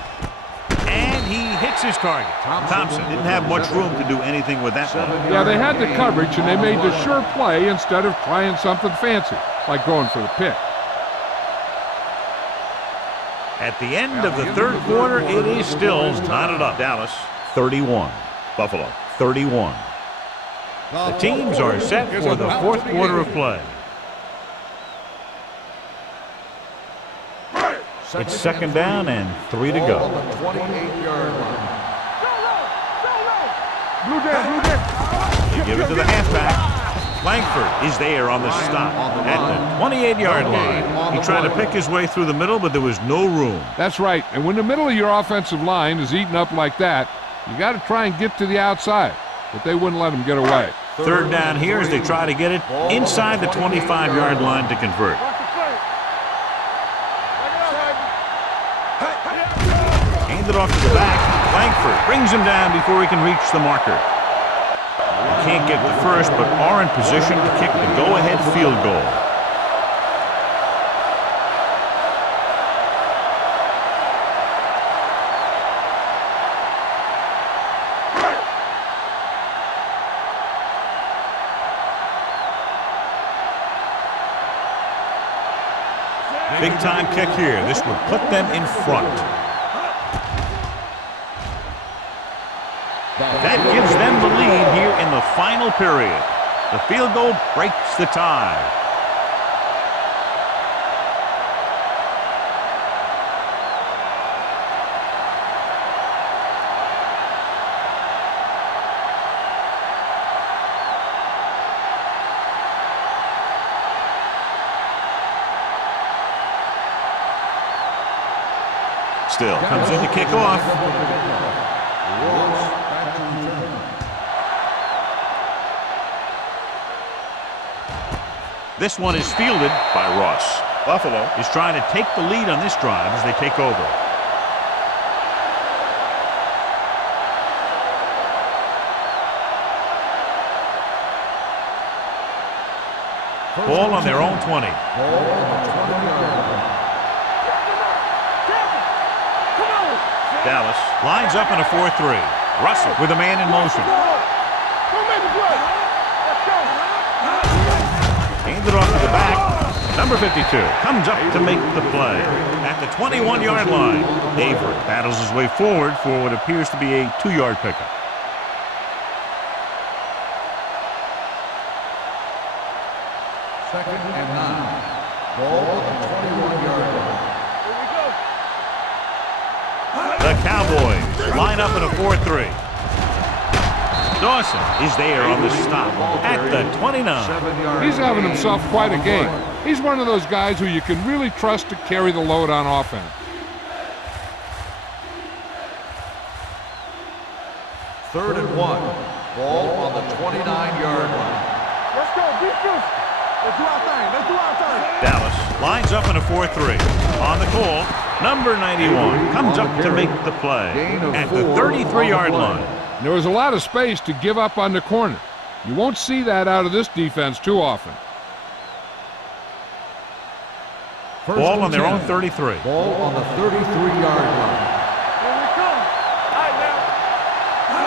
And he hits That's his target. Thompson didn't have much room to do anything with that one. Yeah, they had the coverage, and they made the sure play instead of trying something fancy, like going for the pick. At the end of the third quarter, it is still knotted up. Dallas 31, Buffalo 31. The teams are set for the fourth quarter of play. It's second down and 3 to go. On the 28-yard line. You give it to the halfback. Langford is there on the stop at the 28-yard line. He tried to pick his way through the middle, but there was no room. That's right. And when the middle of your offensive line is eaten up like that, you got to try and get to the outside. But they wouldn't let him get away. Third down here as they try to get it inside the 25-yard line to convert. Hand it off to the back. Langford brings him down before he can reach the marker. Can't get the first, but are in position to kick the go-ahead field goal. Big-time kick here. This would put them in front. That gives them the lead here in the final period. The field goal breaks the tie. Still comes in to kick off. This one is fielded by Ross. Buffalo is trying to take the lead on this drive as they take over. Ball on their own 20. Dallas lines up in a 4-3. Russell with a man in motion. Handed off to the back. Number 52 comes up to make the play. At the 21-yard line, Avery battles his way forward for what appears to be a 2-yard pickup. Second and 9. Ball on the 21-yard line. The Cowboys line up in a 4-3. Dawson is there on the stop at the 29. He's having himself quite a game. He's one of those guys who you can really trust to carry the load on offense. Third and 1. Ball on the 29-yard line. Let's go, defense. Let's do our thing. Let's do our thing. Dallas lines up in a 4-3. On the call, number 91 comes up to make the play at the 33-yard line. There was a lot of space to give up on the corner. You won't see that out of this defense too often. Ball on their own 33. Ball on the 33-yard line. Here we come. All right, now.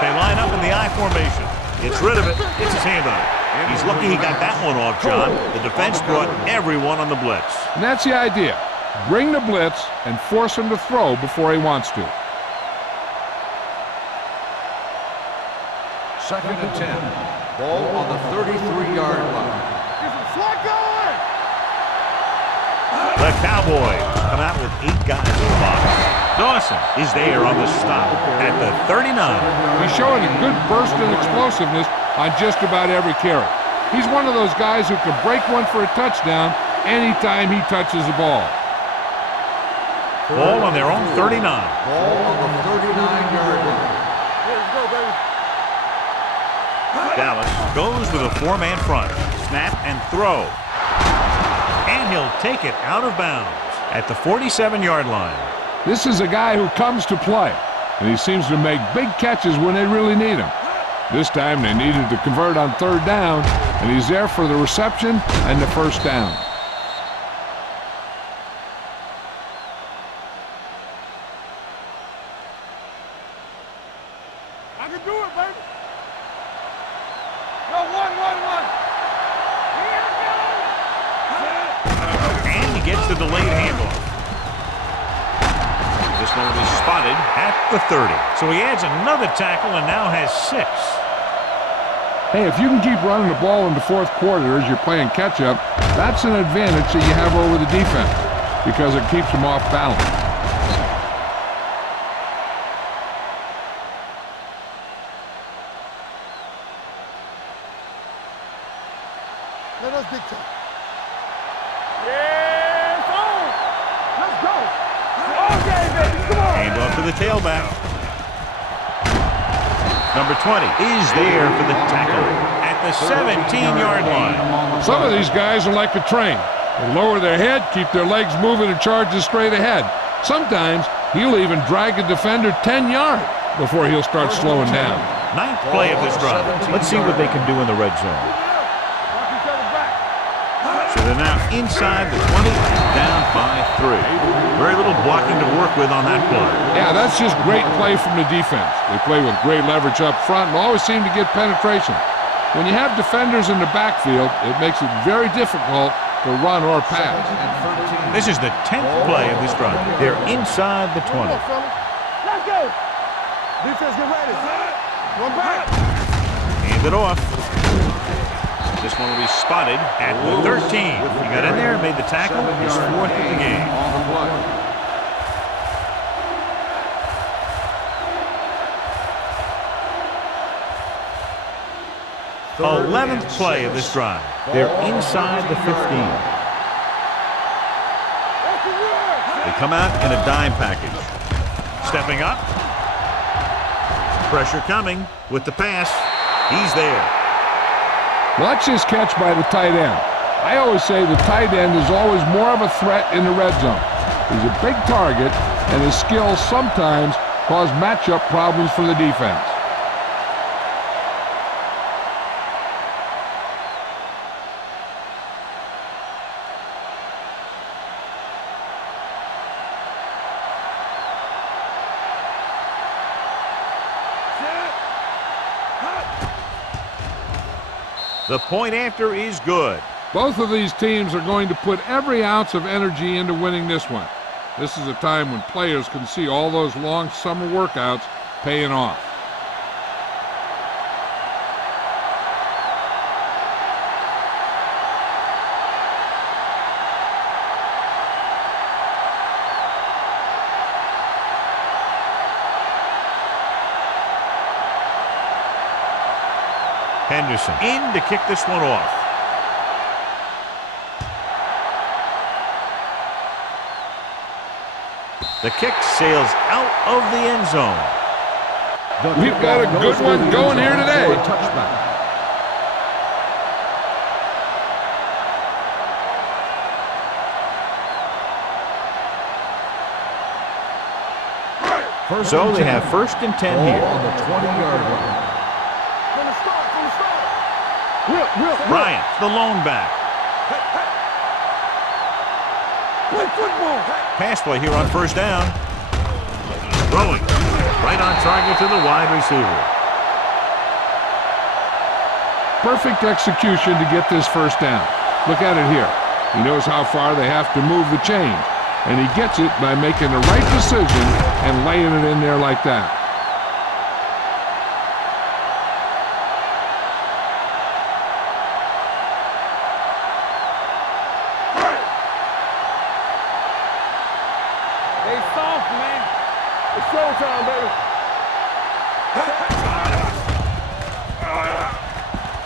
They line up in the I formation. Gets rid of it. Gets his hand on it. He's lucky he got that one off, John. The defense brought everyone on the blitz. And that's the idea. Bring the blitz and force him to throw before he wants to. Second and 10. Ball on the 33-yard line. Get some slack going. The Cowboys come out with 8 guys in the box. Dawson is there on the stop at the 39. He's showing a good burst and explosiveness on just about every carry. He's one of those guys who can break one for a touchdown anytime he touches the ball. Ball on their own 39. Ball on the 39-yard line. Let's go, baby. Dallas goes with a 4-man front. Snap and throw. And he'll take it out of bounds at the 47-yard line. This is a guy who comes to play, and he seems to make big catches when they really need him. This time they needed to convert on third down, and he's there for the reception and the first down. a delayed handoff. This one will be spotted at the 30. So he adds another tackle and now has 6. Hey, if you can keep running the ball in the fourth quarter as you're playing catch-up, that's an advantage that you have over the defense because it keeps them off balance. Let us dictate. Yes, on. Let's go. Okay, baby, come on. Hand off to the tailback. Number 20 is there for the tackle at the 17-yard line. Some of these guys are like a train. They lower their head, keep their legs moving, and charges straight ahead. Sometimes he'll even drag a defender 10 yards before he'll start slowing down. 9th play of this drive. Let's see what they can do in the red zone. So they're now inside the 20, down by 3. Very little blocking to work with on that play. Yeah, that's just great play from the defense. They play with great leverage up front and always seem to get penetration. When you have defenders in the backfield, it makes it very difficult to run or pass. This is the 10th play of this drive. They're inside the 20. Let's go. Defense, get ready. One back. Hand it off. This one will be spotted at the 13. He got in there and made the tackle. His 4th of the game. 11th play of this drive. They're inside the 15. They come out in a dime package. Stepping up. Pressure coming with the pass. He's there. Watch this catch by the tight end. I always say the tight end is always more of a threat in the red zone. He's a big target, and his skills sometimes cause matchup problems for the defense. The point after is good. Both of these teams are going to put every ounce of energy into winning this one. This is a time when players can see all those long summer workouts paying off. Henderson in to kick this one off. The kick sails out of the end zone. We've got a good one going here today. So they have 1st and 10 here. On the 20-yard line. Bryant, the lone back. Play football. Pass play here on 1st down. Throwing right on target to the wide receiver. Perfect execution to get this 1st down. Look at it here. He knows how far they have to move the chains, and he gets it by making the right decision and laying it in there like that.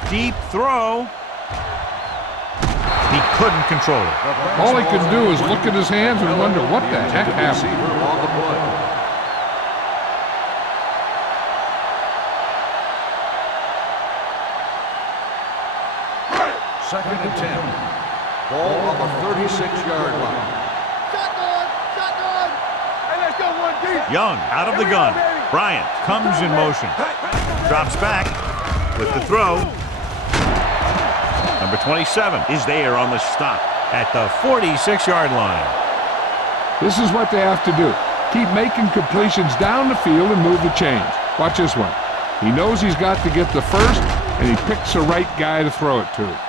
Deep throw. He couldn't control it. All he could do is look at his hands and wonder what the heck happened. Second and 10. Ball on the 36-yard line. Shotgun. Hey, let's go one deep. Young out of the gun. Bryant comes in motion. Drops back with the throw. Number 27 is there on the stop at the 46-yard line. This is what they have to do. Keep making completions down the field and move the chains. Watch this one. He knows he's got to get the first, and he picks the right guy to throw it to.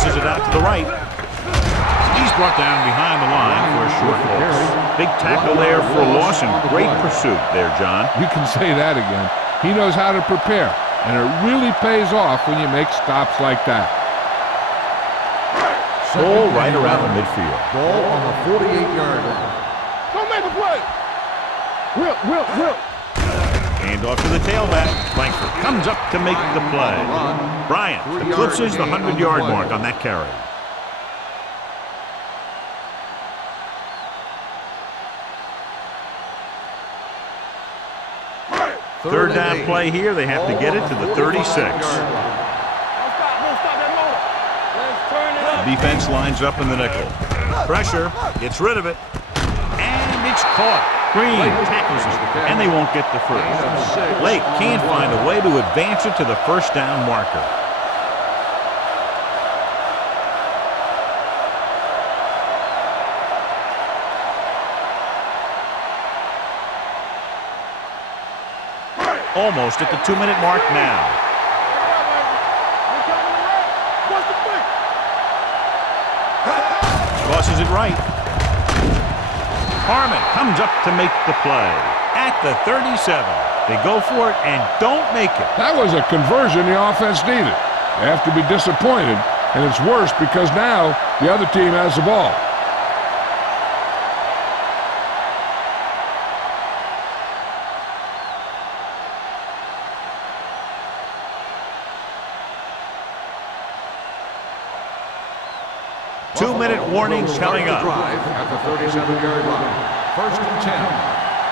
Tosses it out to the right. He's brought down behind the line for a short loss. Big tackle there for a loss and great pursuit there, John. You can say that again. He knows how to prepare, and it really pays off when you make stops like that. Ball right around the midfield. Ball on the 48-yard line. Don't make a play. Whip. Hand off to the tailback. Langford comes up to make the play. Bryant eclipses the 100-yard mark on that carry. Third down play here. They have to get it to the 36. The defense lines up in the nickel. Pressure. Gets rid of it. And it's caught. Green tackles it, and they won't get the first. Lake can't find a way to advance it to the first down marker. Almost at the 2-minute mark now. Tosses it right. Harmon comes up to make the play. At the 37. They go for it and don't make it. That was a conversion the offense needed. They have to be disappointed, and it's worse because now the other team has the ball. Two-minute warning coming up. Drive at the 37-yard line. First and 10.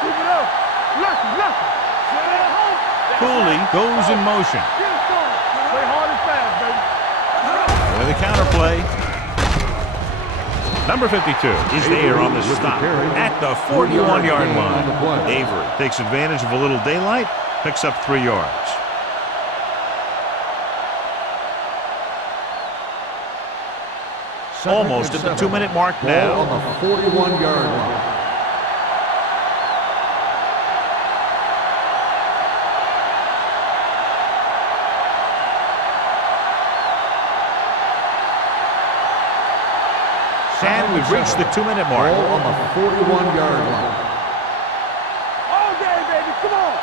Keep it up. Lucky. Cooley goes in motion. Get it going. Play hard and fast, baby. With a counter play. Number 52 is there on the stop at the 41-yard line. Avery takes advantage of a little daylight, picks up 3 yards. Almost at the 2-minute mark now. Ball on the 41-yard line. And we've reached the 2-minute mark. Ball on the 41-yard line. All day, baby. Come on.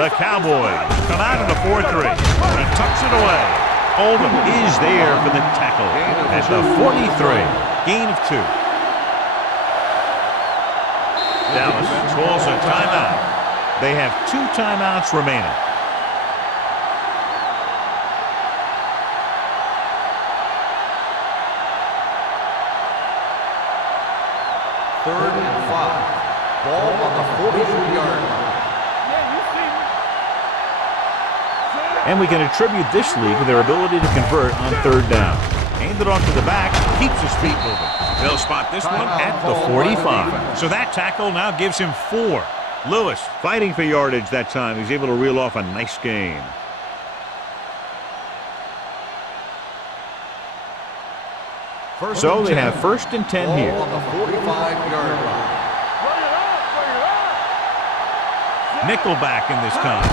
The Cowboys come out in the 4-3. He tucks it away. Oldham is there for the tackle at the 43. Gain of 2. Dallas calls a timeout. They have 2 timeouts remaining. Third and 5. Ball on the 43-yard line. And we can attribute this lead to their ability to convert on 3rd down. Hand it off to the back, keeps his feet moving. They'll spot this one at the 45. So that tackle now gives him 4. Lewis fighting for yardage that time. He's able to reel off a nice gain. So they have 1st and 10 here. On the 45-yard line. Nickelback in this time.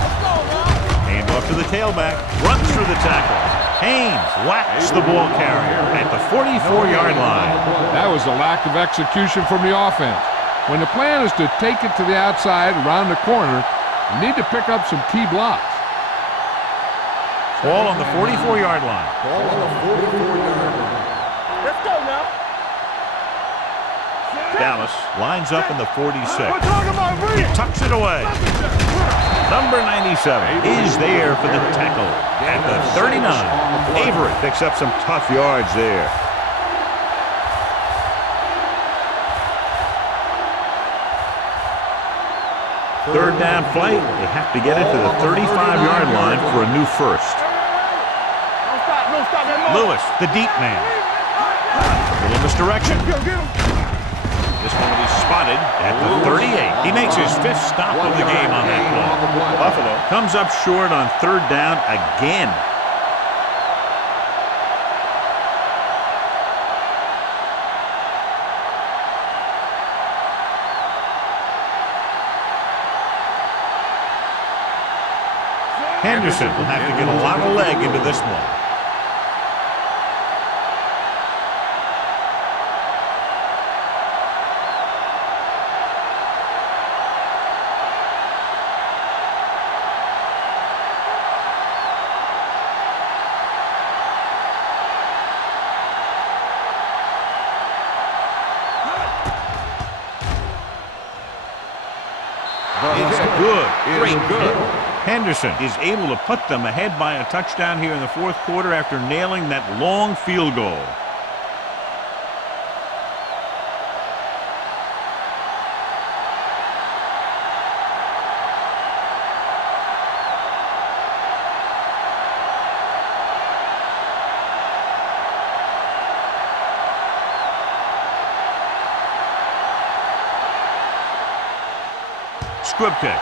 Hand off to the tailback. Runs through the tackle. Haynes whacks the ball carrier at the 44-yard line. That was a lack of execution from the offense. When the plan is to take it to the outside around the corner, you need to pick up some key blocks. Ball on the 44-yard line. Ball on the 44-yard line. Let's go now. Dallas lines up in the 46. We're talking about He tucks it away. Number 97 is there for the tackle at the 39. Avery picks up some tough yards there. Third down play. They have to get it to the 35-yard line for a new first. Don't stop that motor. Lewis, the deep man. Little misdirection. This one will be spotted at the 38. He makes his 5th stop of the game on that play. Buffalo comes up short on 3rd down again. Henderson will have to get a lot of leg into this one. is good. Henderson is able to put them ahead by a touchdown here in the fourth quarter after nailing that long field goal. Squib kick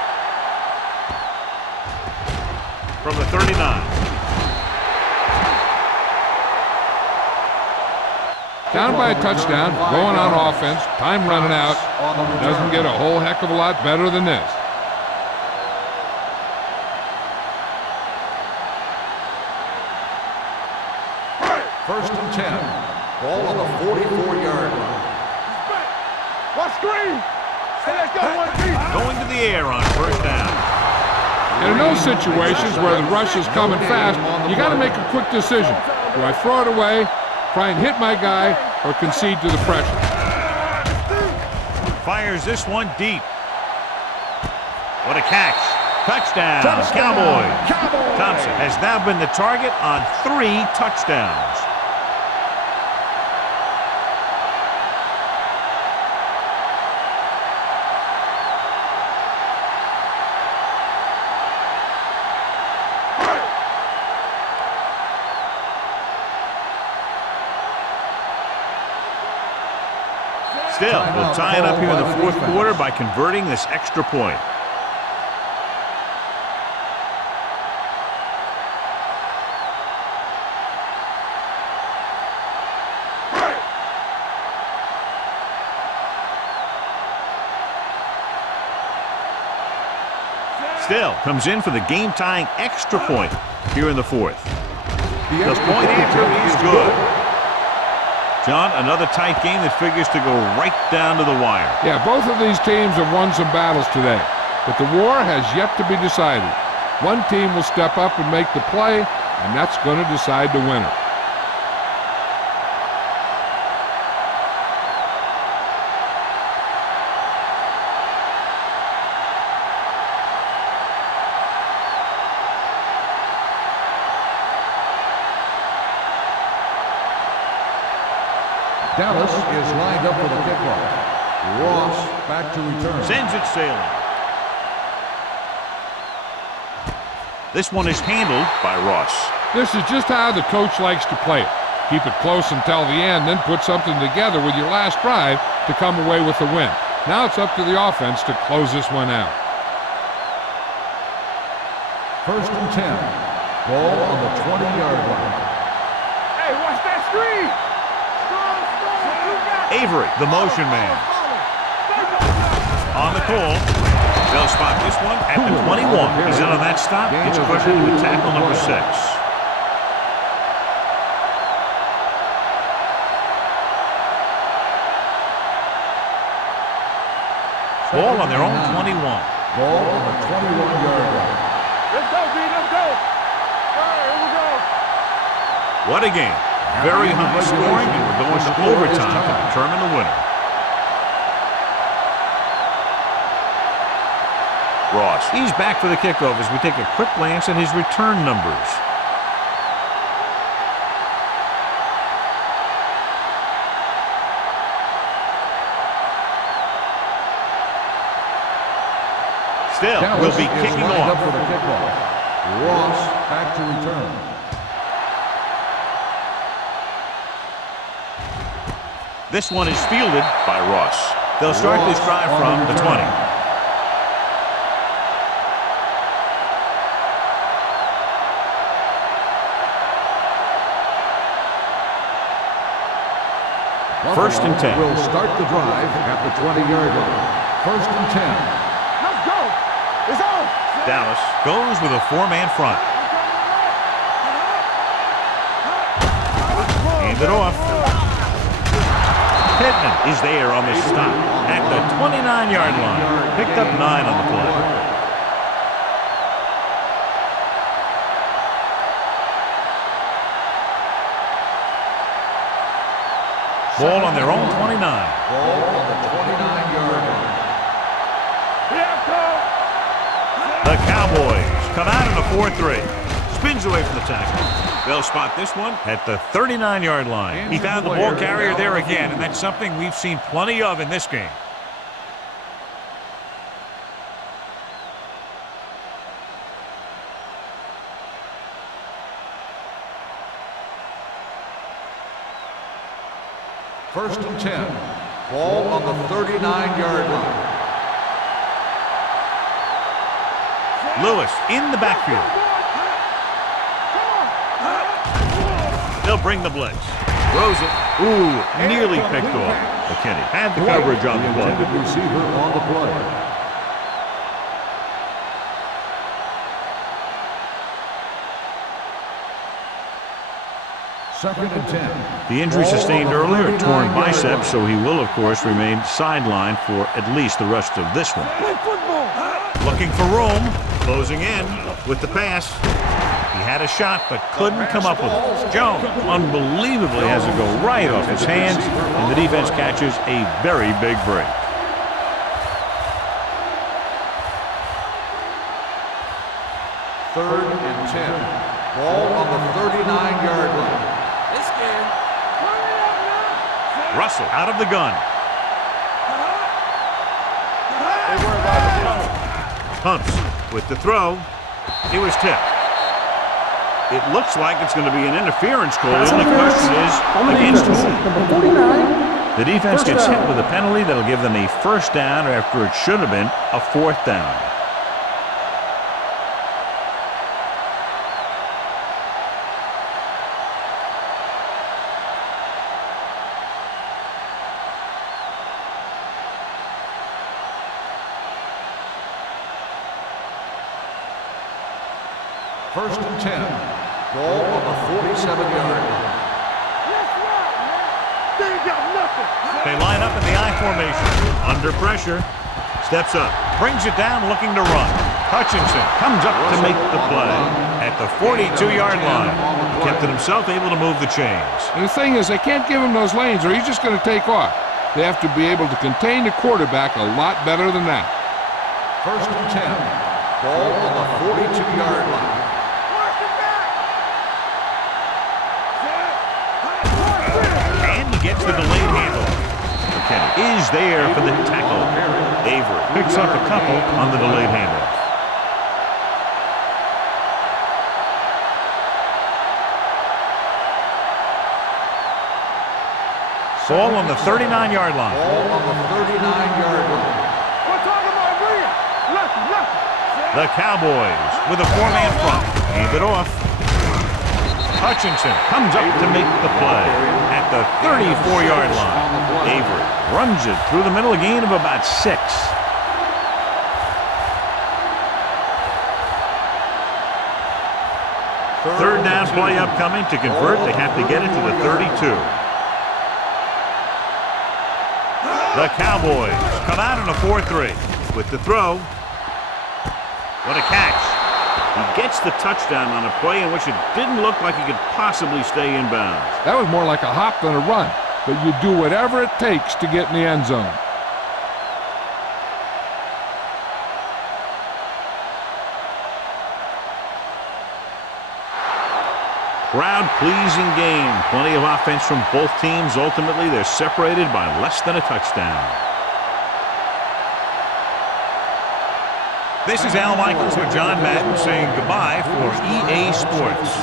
from the 39. Down by a touchdown, going on offense, time running out. Doesn't get a whole heck of a lot better than this. First and 10. Ball on the 44-yard line. Watch screen. Hey, let's go, 1-3. Going to the air on first down. And in those situations where the rush is coming fast, you got to make a quick decision. Do I throw it away, try and hit my guy, or concede to the pressure? Fires this one deep. What a catch. Touchdown, Cowboys. Thompson has now been the target on 3 touchdowns. Still, we'll tie it up here in the fourth quarter by converting this extra point. Still, comes in for the game-tying extra point here in the fourth. The point after is good. John, another tight game that figures to go right down to the wire. Yeah, both of these teams have won some battles today, but the war has yet to be decided. One team will step up and make the play, and that's going to decide the winner. Dallas is lined up for the kickoff. Ross back to return. Sends it sailing. This one is handled by Ross. This is just how the coach likes to play it. Keep it close until the end, then put something together with your last drive to come away with the win. Now it's up to the offense to close this one out. First and 10. Ball on the 20-yard line. Hey, watch that screen. Avery, the motion man. On the call. They'll spot this one at the 21. He's in on that stop. Gets pushed into tackle number 6. Ball on their own 21. Ball on the 21-yard line. Let's go, B. Let's go. All right, here we go. What a game. Very high scoring, and we're going to overtime to determine the winner. Ross, he's back for the kickoff as we take a quick glance at his return numbers. Still, we'll be kicking off. For the kickoff. Ross back to return. This one is fielded by Ross. They'll start this drive from the 20. First and 10. Will start the drive at the 20-yard line. First and 10. Let's go. It's on. Dallas goes with a 4-man front. Hand it off. Pittman is there on this stop at the 29-yard line. Picked up 9 on the play. Ball on their own 29. Ball on the 29-yard line. Yeah, Cowboys come out in a 4-3. Spins away from the tackle. They'll spot this one at the 39-yard line. He found the ball carrier there again, and that's something we've seen plenty of in this game. First and 10. Ball on the 39-yard line. Lewis in the backfield. They'll bring the blitz. Throws it. Ooh, nearly picked off. McKinney had the coverage on the play. Intended receiver on the play. Second and 10. The injury sustained earlier, a torn bicep, so he will, of course, remain sidelined for at least the rest of this one. Looking for room, closing in with the pass. He had a shot, but couldn't come up with it. Jones unbelievably has it go right off his hands, and the defense catches a very big break. Third and 10. Ball on the 39-yard line. Russell out of the gun. Pumps with the throw. It was tipped. It looks like it's going to be an interference call. The only question is against whom? The defense gets hit with a penalty that'll give them a first down after it should have been a fourth down. First and 10. Ball on the 47-yard line. They line up in the I formation. Under pressure. Steps up. Brings it down looking to run. Hutchinson comes up to make the play at the 42-yard line. Kept it himself, able to move the chains. And the thing is, they can't give him those lanes or he's just going to take off. They have to be able to contain the quarterback a lot better than that. First and 10. Ball on the 42-yard line. Gets the delayed handoff. McKinney is there for the tackle. Avery picks up a couple on the delayed handoff. Ball on the 39-yard line. Ball on the 39-yard line. The Cowboys with a four-man front. Hand it off. Hutchinson comes up to make the play at the 34-yard line. Avery runs it through the middle, a gain of about 6. Third down play upcoming. To convert, they have to get it to the 32. The Cowboys come out in a 4-3 with the throw. What a catch. He gets the touchdown on a play in which it didn't look like he could possibly stay in bounds. That was more like a hop than a run, but you do whatever it takes to get in the end zone. Crowd-pleasing game. Plenty of offense from both teams. Ultimately, they're separated by less than a touchdown. This is Al Michaels with John Madden saying goodbye for EA Sports.